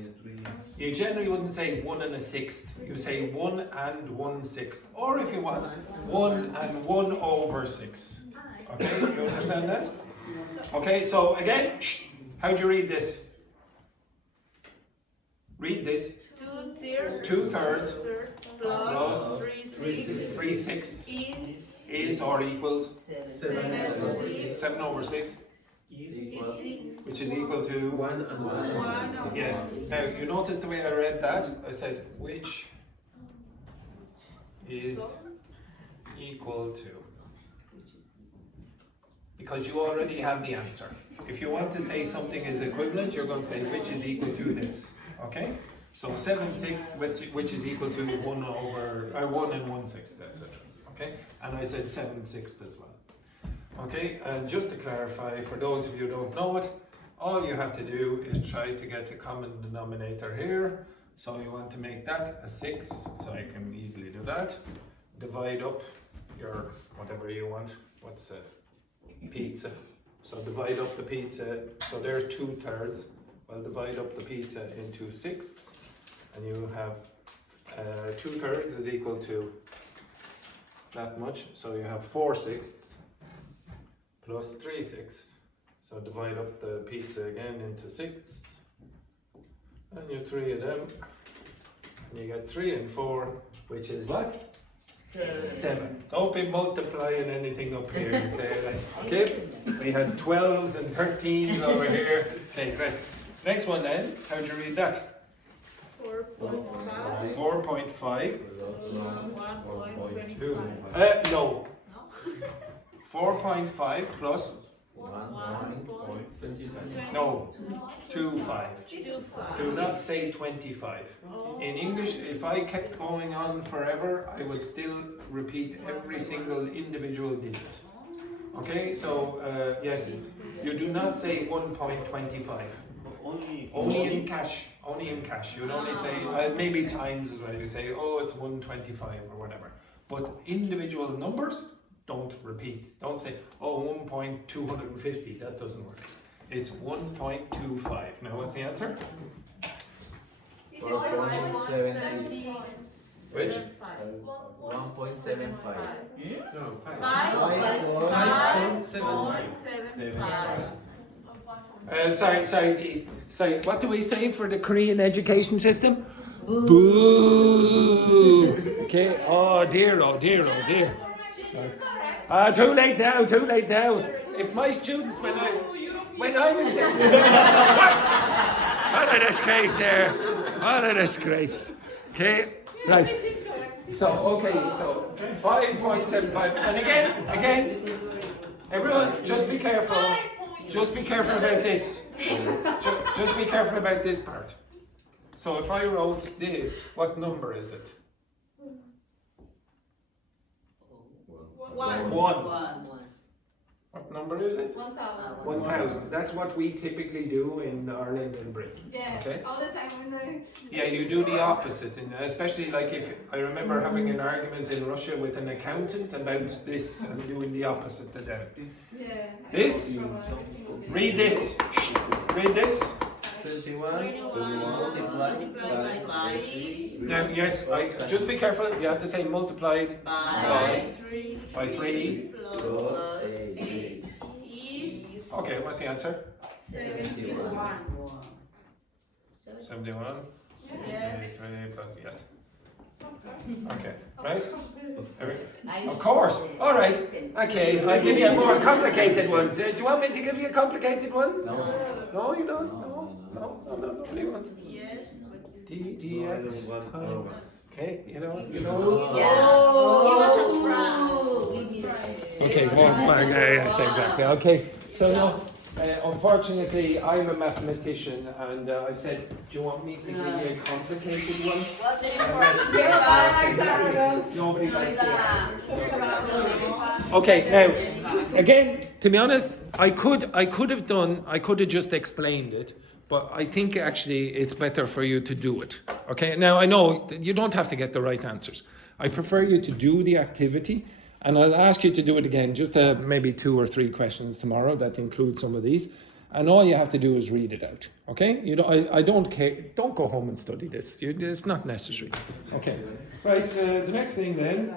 You generally wouldn't say 1 and a 6th. You say 1 and 1/6. Or if you want, 1 and 1 over 6. Okay, you understand that? Okay, so again, how do you read this? Read this. 2/3 plus 3/6 is or equals 7 over 6. Which is equal to 1 and 1. Yes. Now you notice the way I read that? I said which is equal to. Because you already have the answer. If you want to say something is equivalent, you're going to say which is equal to this. Okay? So 7/6, which is equal to 1 over 1 and 1/6, etc. Okay? And I said 7/6 as well. Okay, and just to clarify, for those of you who don't know it, all you have to do is try to get a common denominator here. So you want to make that a 6, so I can easily do that. Divide up your whatever you want. What's a pizza? So divide up the pizza. So there's 2/3. Well, divide up the pizza into 6, and you have 2/3 is equal to that much. So you have 4/6 plus 3/6. So divide up the pizza again into 6, and you 3 of them, and you get 3 and 4, which is what? 7. Don't be multiplying anything up here. Okay, we had 12s and 13s over here. Okay, right. Next one then, how do you read that? 4.5. 4.5. 1.25. No. 4.5 plus 1.25. no 2.5. Do not say 25. In English, if I kept going on forever, I would still repeat every single individual digit. Okay, so yes, you do not say 1.25. Only in cash. Only in cash. You would only say maybe times as well. You say, oh, it's 125 or whatever. But individual numbers, don't repeat. Don't say, oh, 1.250. That doesn't work. It's 1.25. Now, what's the answer? 4.7. Which? 1.75. No, 5.75. Sorry. What do we say for the Korean education system? Boo! Okay. Oh dear. Too late now. If my students, when I was there, what a disgrace there! What a disgrace. Okay, right. So 5.75, and again, everyone, just be careful. Just be careful about this. Just be careful about this part. So if I wrote this, what number is it? 1. 1. What number is it? 1,000. 1,000. That's what we typically do in Ireland and Britain. Yeah, Okay. all the time when I. Yeah, you do the opposite, and especially like if I remember having an argument in Russia with an accountant about this and doing the opposite to them. Yeah. This? Read this. Read this. 21 multiplied by 3. Now, yes, just be careful. You have to say multiplied By 3 plus 8 is Okay, what's the answer? 71. 71. Yes. 3 plus, yes. Okay, right? I Of course. All right. Okay, I'll give you a more complicated one. Do you want me to give you a complicated one? No. No, you don't? No. Nobody wants. Yes, but D, I X. don't want arrogance. Okay, you know. Okay, yes, exactly. Okay, so now, unfortunately, I'm a mathematician, and I said, do you want me to give you a complicated one? Nobody likes the Okay, now, again, to be honest, I could have just explained it, but I think actually it's better for you to do it. Okay, now I know you don't have to get the right answers. I prefer you to do the activity, and I'll ask you to do it again, just maybe 2 or 3 questions tomorrow that include some of these. And all you have to do is read it out. Okay? I don't care. Don't go home and study this. It's not necessary. Okay. Right. The next thing then.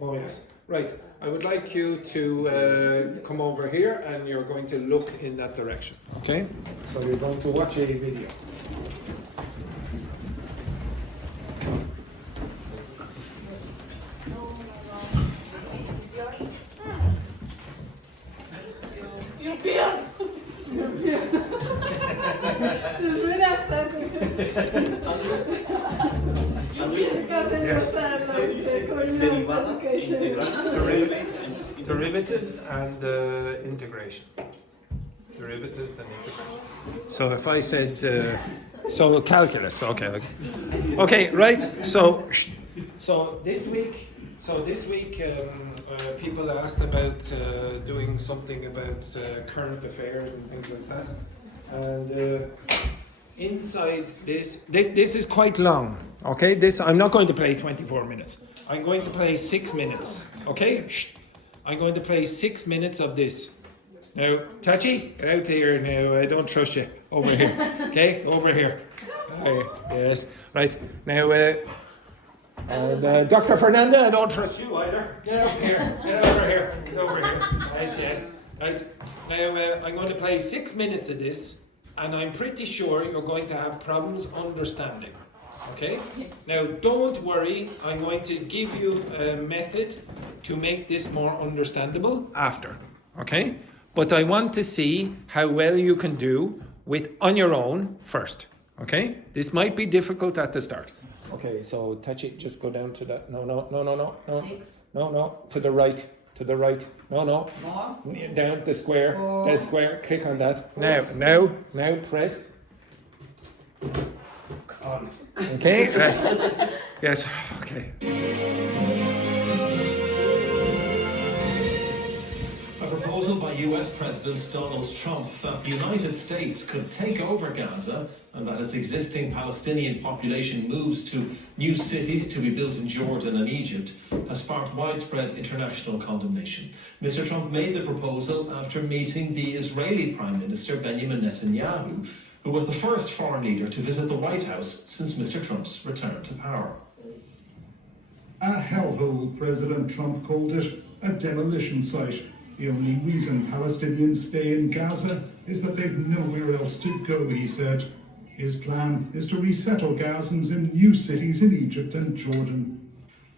Oh yes. Right. I would like you to come over here, and you're going to look in that direction. Okay? So you're going to watch a video. She's really upset because Derivatives and integration. Derivatives and integration. So if I said, so calculus, okay. Okay, right, so this week, people asked about doing something about current affairs and things like that. And inside this is quite long, okay? I'm not going to play 24 minutes. I'm going to play 6 minutes, okay? I'm going to play 6 minutes of this. Now, Tachi, get out here now. I don't trust you. Over here, okay? Over here. Yes, right. Now, and Dr. Fernanda, I don't trust you either. Get over here. Get over here. Get over here. Right, yes. Right. Now, I'm going to play 6 minutes of this, and I'm pretty sure you're going to have problems understanding. Okay? Now, don't worry. I'm going to give you a method to make this more understandable after. Okay? But I want to see how well you can do on your own first. Okay? This might be difficult at the start. Okay, so Tachi, just go down to that. No. 6. No, to the right. No. More. Down the square. 4. The square. Click on that. Now press. On. Okay. Yes. Okay. A proposal by US President Donald Trump that the United States could take over Gaza and that its existing Palestinian population moves to new cities to be built in Jordan and Egypt has sparked widespread international condemnation. Mr. Trump made the proposal after meeting the Israeli Prime Minister Benjamin Netanyahu, who was the first foreign leader to visit the White House since Mr. Trump's return to power. A hellhole, President Trump called it, a demolition site. The only reason Palestinians stay in Gaza is that they've nowhere else to go, he said. His plan is to resettle Gazans in new cities in Egypt and Jordan.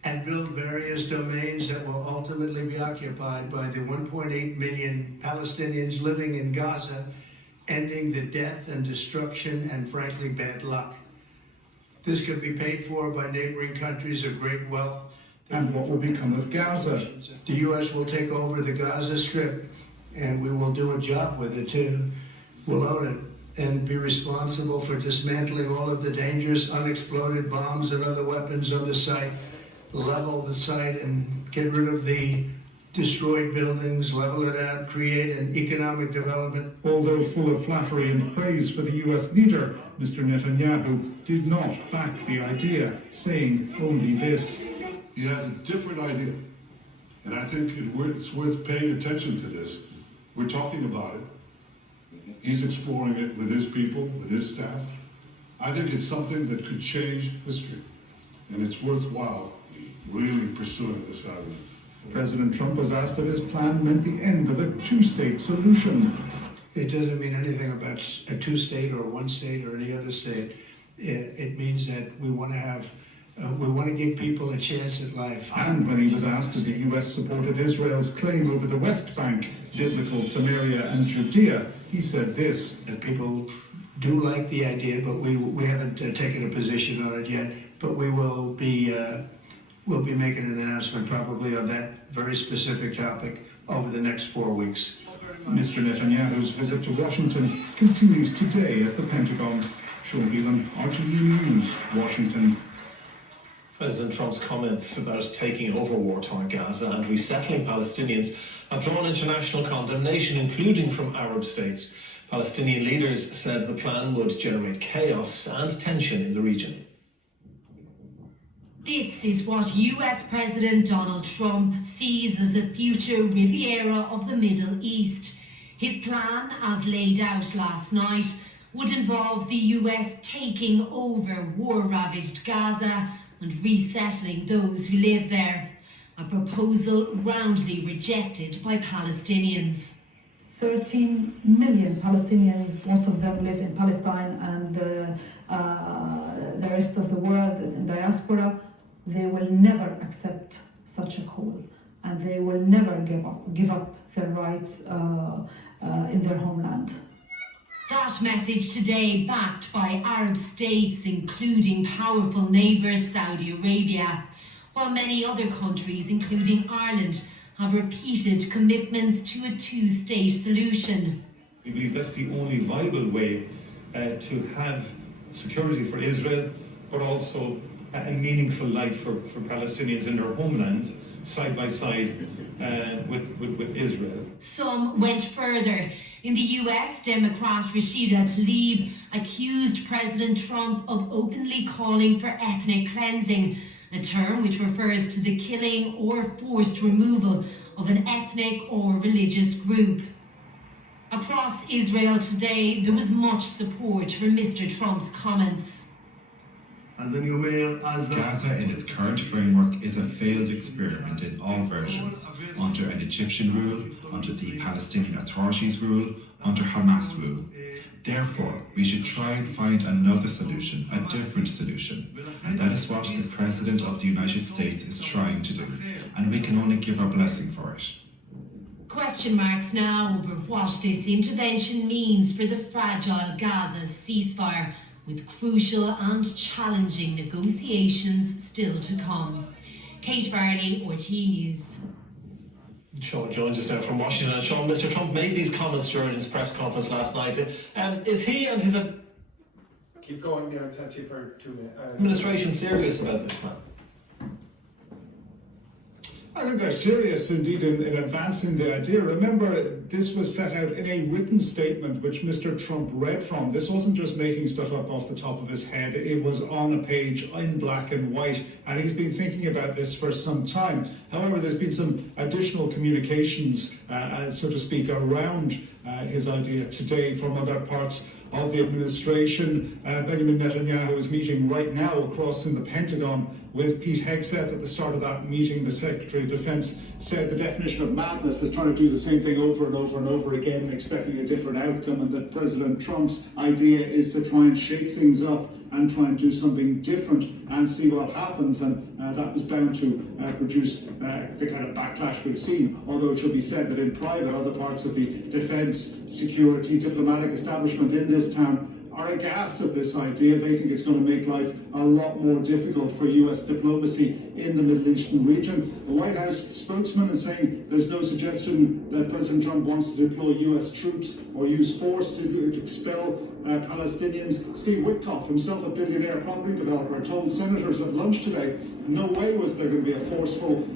And build various domains that will ultimately be occupied by the 1.8 million Palestinians living in Gaza, ending the death and destruction and, frankly, bad luck. This could be paid for by neighboring countries of great wealth. And what will become of Gaza? The U.S. will take over the Gaza Strip, and we will do a job with it too. We'll own it and be responsible for dismantling all of the dangerous unexploded bombs and other weapons on the site, level the site and get rid of the destroyed buildings, level it out, create an economic development. Although full of flattery and praise for the US leader, Mr. Netanyahu did not back the idea, saying only this. He has a different idea, and I think it's worth paying attention to this. We're talking about it. He's exploring it with his people, with his staff. I think it's something that could change history, and it's worthwhile really pursuing this avenue. President Trump was asked if his plan meant the end of a two-state solution. It doesn't mean anything about a two-state or one state or any other state. It means that we want to give people a chance at life. And when he was asked if the US supported Israel's claim over the West Bank, biblical Samaria and Judea, he said this. That people do like the idea, but we haven't taken a position on it yet. But we will be we'll be making an announcement probably on that very specific topic over the next 4 weeks. Mr. Netanyahu's visit to Washington continues today at the Pentagon. Sean Whelan, RTE News, Washington. President Trump's comments about taking over war-torn Gaza and resettling Palestinians have drawn international condemnation, including from Arab states. Palestinian leaders said the plan would generate chaos and tension in the region. This is what US President Donald Trump sees as a future Riviera of the Middle East. His plan, as laid out last night, would involve the US taking over war-ravaged Gaza and resettling those who live there. A proposal roundly rejected by Palestinians. 13 million Palestinians, most of them live in Palestine, and the rest of the world, in diaspora, they will never accept such a call, and they will never give up their rights in their homeland. That message today backed by Arab states, including powerful neighbours Saudi Arabia, while many other countries, including Ireland, have repeated commitments to a two-state solution. We believe that's the only viable way to have security for Israel, but also a meaningful life for Palestinians in their homeland, side by side with Israel. Some went further. In the US, Democrat Rashida Tlaib accused President Trump of openly calling for ethnic cleansing, a term which refers to the killing or forced removal of an ethnic or religious group. Across Israel today, there was much support for Mr. Trump's comments. Gaza in its current framework is a failed experiment in all versions, under an Egyptian rule, under the Palestinian Authority's rule, under Hamas rule. Therefore, we should try and find another solution, a different solution. And that is what the President of the United States is trying to do. And we can only give our blessing for it. Question marks now over what this intervention means for the fragile Gaza ceasefire, with crucial and challenging negotiations still to come. Kate Varley, RTE News. Sean joins us now from Washington. And Sean, Mr. Trump made these comments during his press conference last night. Is he and his Keep going there, it's actually for 2 minutes. administration serious about this plan? I think they're serious indeed in advancing the idea. Remember, this was set out in a written statement which Mr. Trump read from. This wasn't just making stuff up off the top of his head. It was on a page in black and white, and he's been thinking about this for some time. However, there's been some additional communications, so to speak, around his idea today from other parts of the administration. Benjamin Netanyahu is meeting right now across in the Pentagon with Pete Hegseth. At the start of that meeting, the Secretary of Defense said the definition of madness is trying to do the same thing over and over and over again, expecting a different outcome, and that President Trump's idea is to try and shake things up and try and do something different and see what happens, and that was bound to produce the kind of backlash we've seen, although it should be said that in private, other parts of the defence, security, diplomatic establishment in this town are aghast at this idea. They think it's going to make life a lot more difficult for US diplomacy in the Middle Eastern region. The White House spokesman is saying there's no suggestion that President Trump wants to deploy US troops or use force to expel Palestinians. Steve Witkoff, himself a billionaire property developer, told senators at lunch today, no way was there going to be a forceful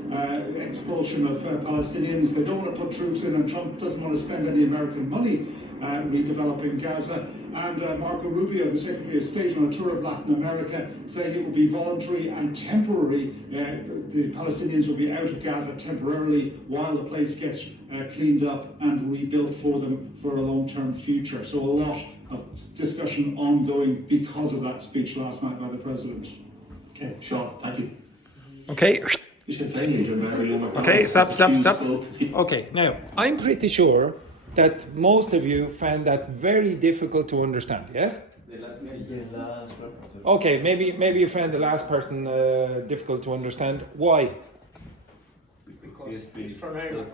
expulsion of Palestinians. They don't want to put troops in, and Trump doesn't want to spend any American money redeveloping Gaza. And Marco Rubio, the Secretary of State, on a tour of Latin America, saying it will be voluntary and temporary. The Palestinians will be out of Gaza temporarily while the place gets cleaned up and rebuilt for them for a long-term future. So a lot of discussion ongoing because of that speech last night by the President. Okay, Sean, thank you. Okay. Okay, stop. Okay, now, I'm pretty sure that most of you found that very difficult to understand, yes? Okay, maybe you found the last person difficult to understand. Why? Because he's from Ireland.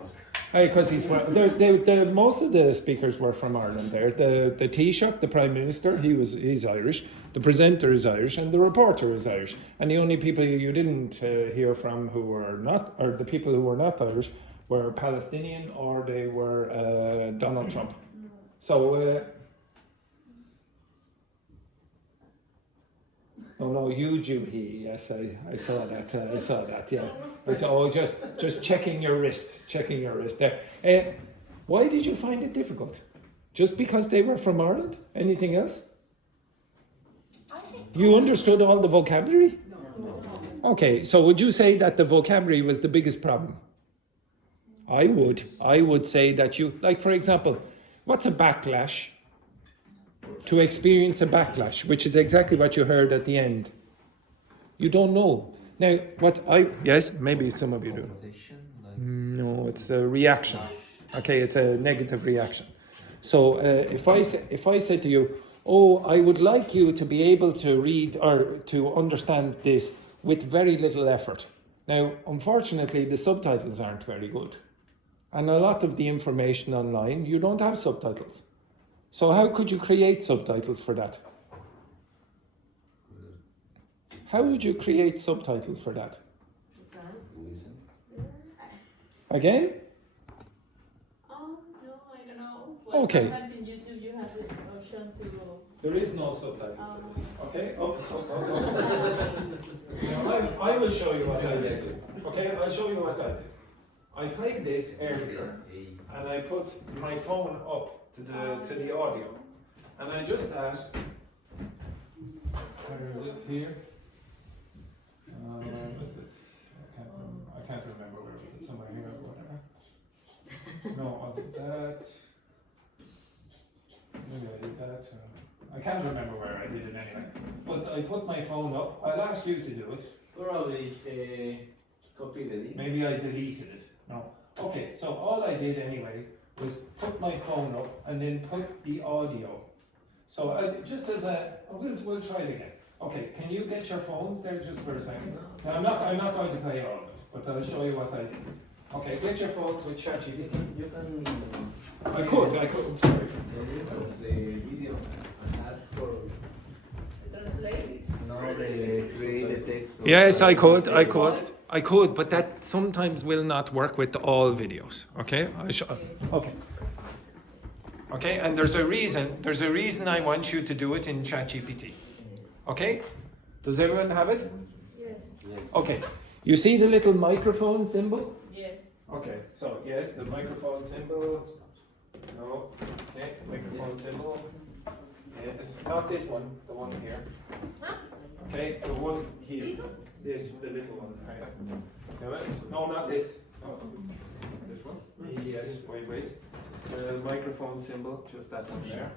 Because he's from, most of the speakers were from Ireland there. The Taoiseach, the Prime Minister, he's Irish. The presenter is Irish, and the reporter is Irish. And the only people you didn't hear from who were not, or the people who were not Irish, were Palestinian or they were Donald Trump. So, no, you, he. Yes, I saw that. Yeah. Oh, just checking your wrist there. Why did you find it difficult? Just because they were from Ireland? Anything else? You understood all the vocabulary? No. Okay, so would you say that the vocabulary was the biggest problem? I would say that like for example, what's a backlash? To experience a backlash, which is exactly what you heard at the end. You don't know. Now, yes, maybe some of you do. No, it's a reaction. Okay, it's a negative reaction. So if I said to you, oh, I would like you to be able to read or to understand this with very little effort. Now, unfortunately, the subtitles aren't very good. And a lot of the information online, you don't have subtitles. So how could you create subtitles for that? How would you create subtitles for that? Again? No, I don't know. Well, okay. Sometimes in YouTube you have the option to... There is no subtitles for this. Okay? Now, I will show you what I did. Okay? I'll show you what I did. I played this earlier and I put my phone up to the audio, and I just asked, where is it here? Is it? I can't remember where it is. Somewhere here or whatever. No, I did that. Maybe I did that. I can't remember where I did it anyway. But I put my phone up. I'll ask you to do it. Probably copy the link. Maybe I deleted it. No. Okay, so all I did anyway was put my phone up and then put the audio. So just as we'll try it again. Okay, can you get your phones there just for a second? Now, I'm not going to play all of it, but I'll show you what I did. Okay, get your phones with ChatGPT. You can. I could. I'm sorry. The video and ask for. Translate it. No, they create the text. Yes, I could, but that sometimes will not work with all videos. Okay, okay. Okay, and there's a reason I want you to do it in ChatGPT. Okay, does everyone have it? Yes. Okay, you see the little microphone symbol? Yes. Okay, so yes, the microphone symbol. No, okay, microphone symbol. Yes, not this one, the one here. Okay, the one here. This, the little one. No, not this. No. This one? Yes, wait. The microphone symbol, just that one there.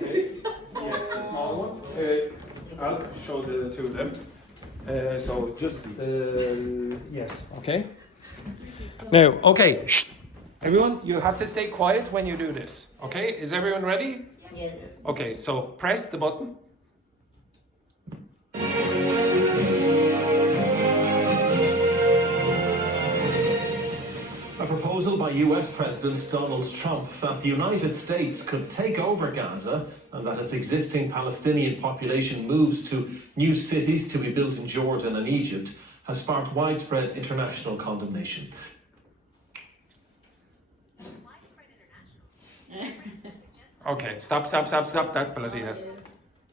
Okay, yes, the small ones. I'll show the two of them. So just, yes, okay. Now, okay, shh. Everyone, you have to stay quiet when you do this. Okay, is everyone ready? Yes. Okay, so press the button. A proposal proposal by US President Donald Trump that the United States could take over Gaza and that its existing Palestinian population moves to new cities to be built in Jordan and Egypt has sparked widespread international condemnation. Okay, stop that bloody hell.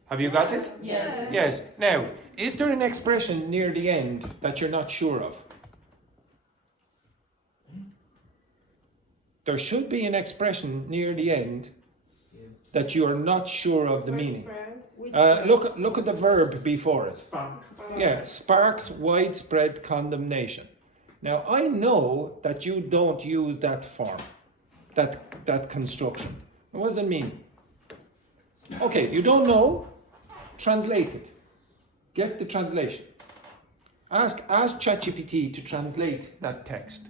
Have you got it? Yes. Yes. Now, is there an expression near the end that you're not sure of? There should be an expression near the end that you are not sure of the meaning. Look at the verb before it. Yeah, sparks widespread condemnation. Now, I know that you don't use that form, that construction. What does it mean? Okay, you don't know? Translate it. Get the translation. Ask ChatGPT to translate that text.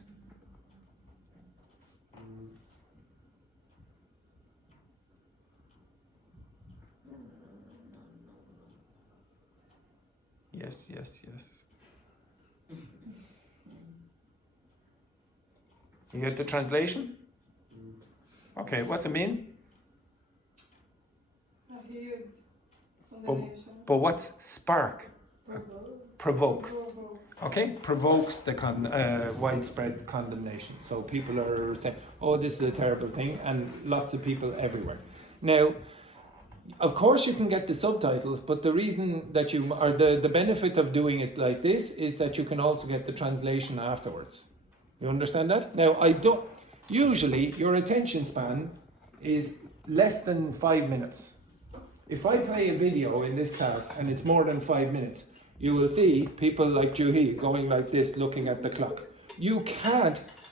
Yes. You get the translation? Okay, what's it mean? But what's spark? Provoke. Okay, provokes the widespread condemnation. So people are saying, "Oh, this is a terrible thing," and lots of people everywhere. Now, of course, you can get the subtitles, but the reason that the benefit of doing it like this is that you can also get the translation afterwards. You understand that? Now, usually your attention span is less than 5 minutes. If I play a video in this class and it's more than 5 minutes, you will see people like Juhi going like this, looking at the clock.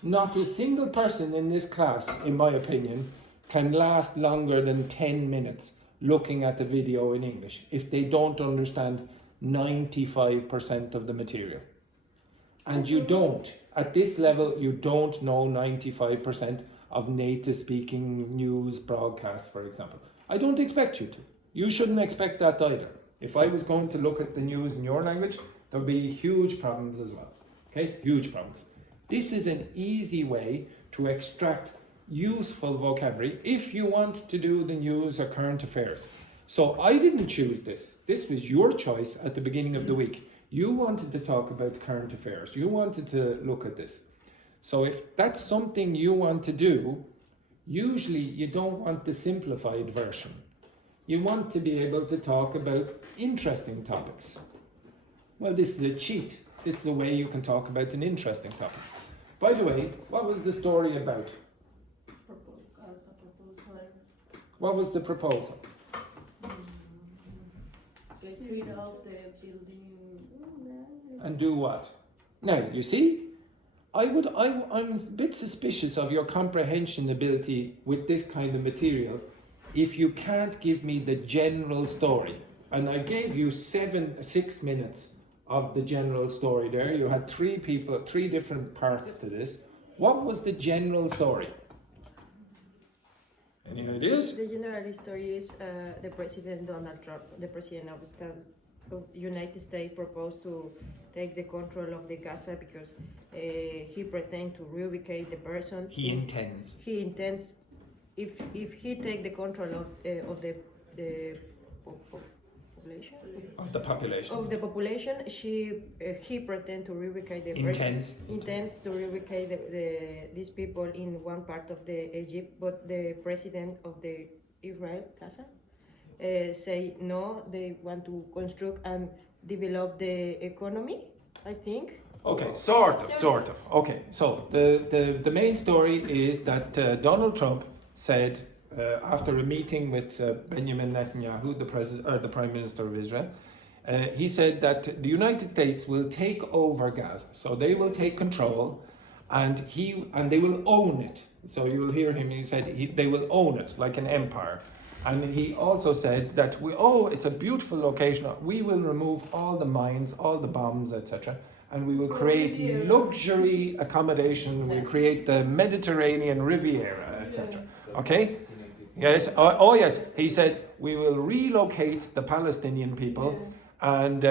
Not a single person in this class, in my opinion, can last longer than 10 minutes looking at the video in English if they don't understand 95% of the material. And you don't. At this level, you don't know 95% of native speaking news broadcasts, for example. I don't expect you to. You shouldn't expect that either. If I was going to look at the news in your language, there'll be huge problems as well. Okay? Huge problems. This is an easy way to extract useful vocabulary if you want to do the news or current affairs. So I didn't choose this. This was your choice at the beginning of the week. You wanted to talk about current affairs. You wanted to look at this. So if that's something you want to do, usually you don't want the simplified version. You want to be able to talk about interesting topics. Well, this is a cheat. This is a way you can talk about an interesting topic. By the way, what was the story about? What was the proposal? Get rid of the building. And do what? Now, you see, I'm a bit suspicious of your comprehension ability with this kind of material if you can't give me the general story. And I gave you 6 minutes of the general story there. You had 3 different parts to this. What was the general story? Any ideas? The general story is the President Donald Trump, the President of the United States, proposed to take the control of the Gaza because he pretends to reubicate the person. He intends. He intends, if he take the control of the population. Of the population. Of the population, he pretends to reubicate the person. Intends to reubicate these people in one part of the Egypt, but the president of the Israel, Gaza, say no, they want to construct and develop the economy, I think. Okay, sort of. Okay, so the main story is that Donald Trump said after a meeting with Benjamin Netanyahu, the Prime Minister of Israel, he said that the United States will take over Gaza. So they will take control and they will own it. So you will hear him, he said they will own it like an empire. And he also said that it's a beautiful location. We will remove all the mines, all the bombs, etc. And we will create luxury accommodation. We'll create the Mediterranean Riviera, etc. Okay? Yes. Yes. He said we will relocate the Palestinian people and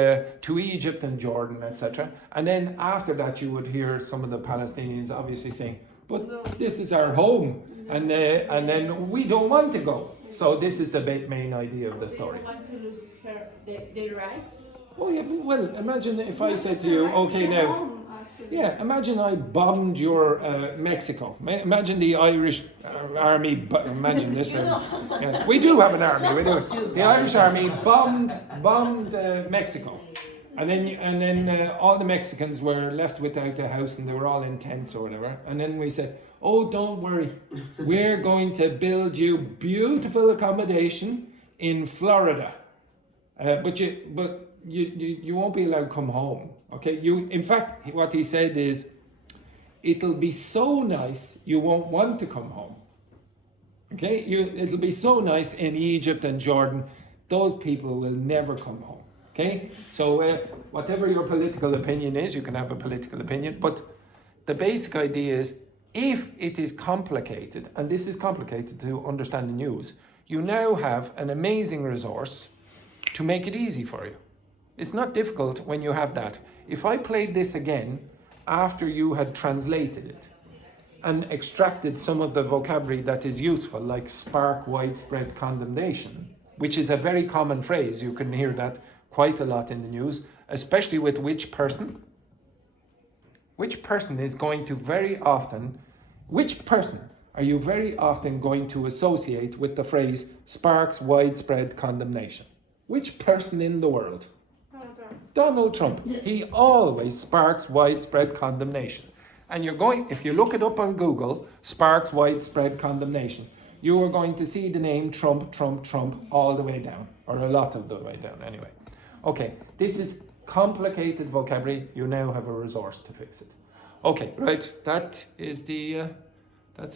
to Egypt and Jordan, etc. And then after that, you would hear some of the Palestinians obviously saying, but this is our home, and then we don't want to go. So this is the main idea of the story. They want to lose their rights. Oh yeah, well, imagine if I said to you, okay now, yeah, imagine I bombed your Mexico. Imagine the Irish army, imagine this. Yeah, we do have an army, we do. The Irish army bombed Mexico. And then all the Mexicans were left without a house and they were all in tents or whatever. And then we said, oh, don't worry, we're going to build you beautiful accommodation in Florida. But you won't be allowed to come home. Okay, in fact, what he said is, it'll be so nice you won't want to come home. Okay, it'll be so nice in Egypt and Jordan, those people will never come home. Okay, so whatever your political opinion is, you can have a political opinion, but the basic idea is, if it is complicated, and this is complicated to understand the news, you now have an amazing resource to make it easy for you. It's not difficult when you have that. If I played this again after you had translated it and extracted some of the vocabulary that is useful, like spark widespread condemnation, which is a very common phrase, you can hear that quite a lot in the news, especially with which person? Which person is going to very often, which person are you very often going to associate with the phrase sparks widespread condemnation? Which person in the world? Donald Trump. He always sparks widespread condemnation. And if you look it up on Google, sparks widespread condemnation, you are going to see the name Trump, Trump, Trump all the way down, or a lot of the way down anyway. Okay, this is complicated vocabulary. You now have a resource to fix it. Okay, right, that's the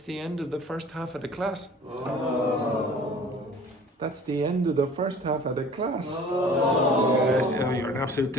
end of the first half of the class. Oh. That's the end of the first half of the class. Oh. Yes, you're an absolute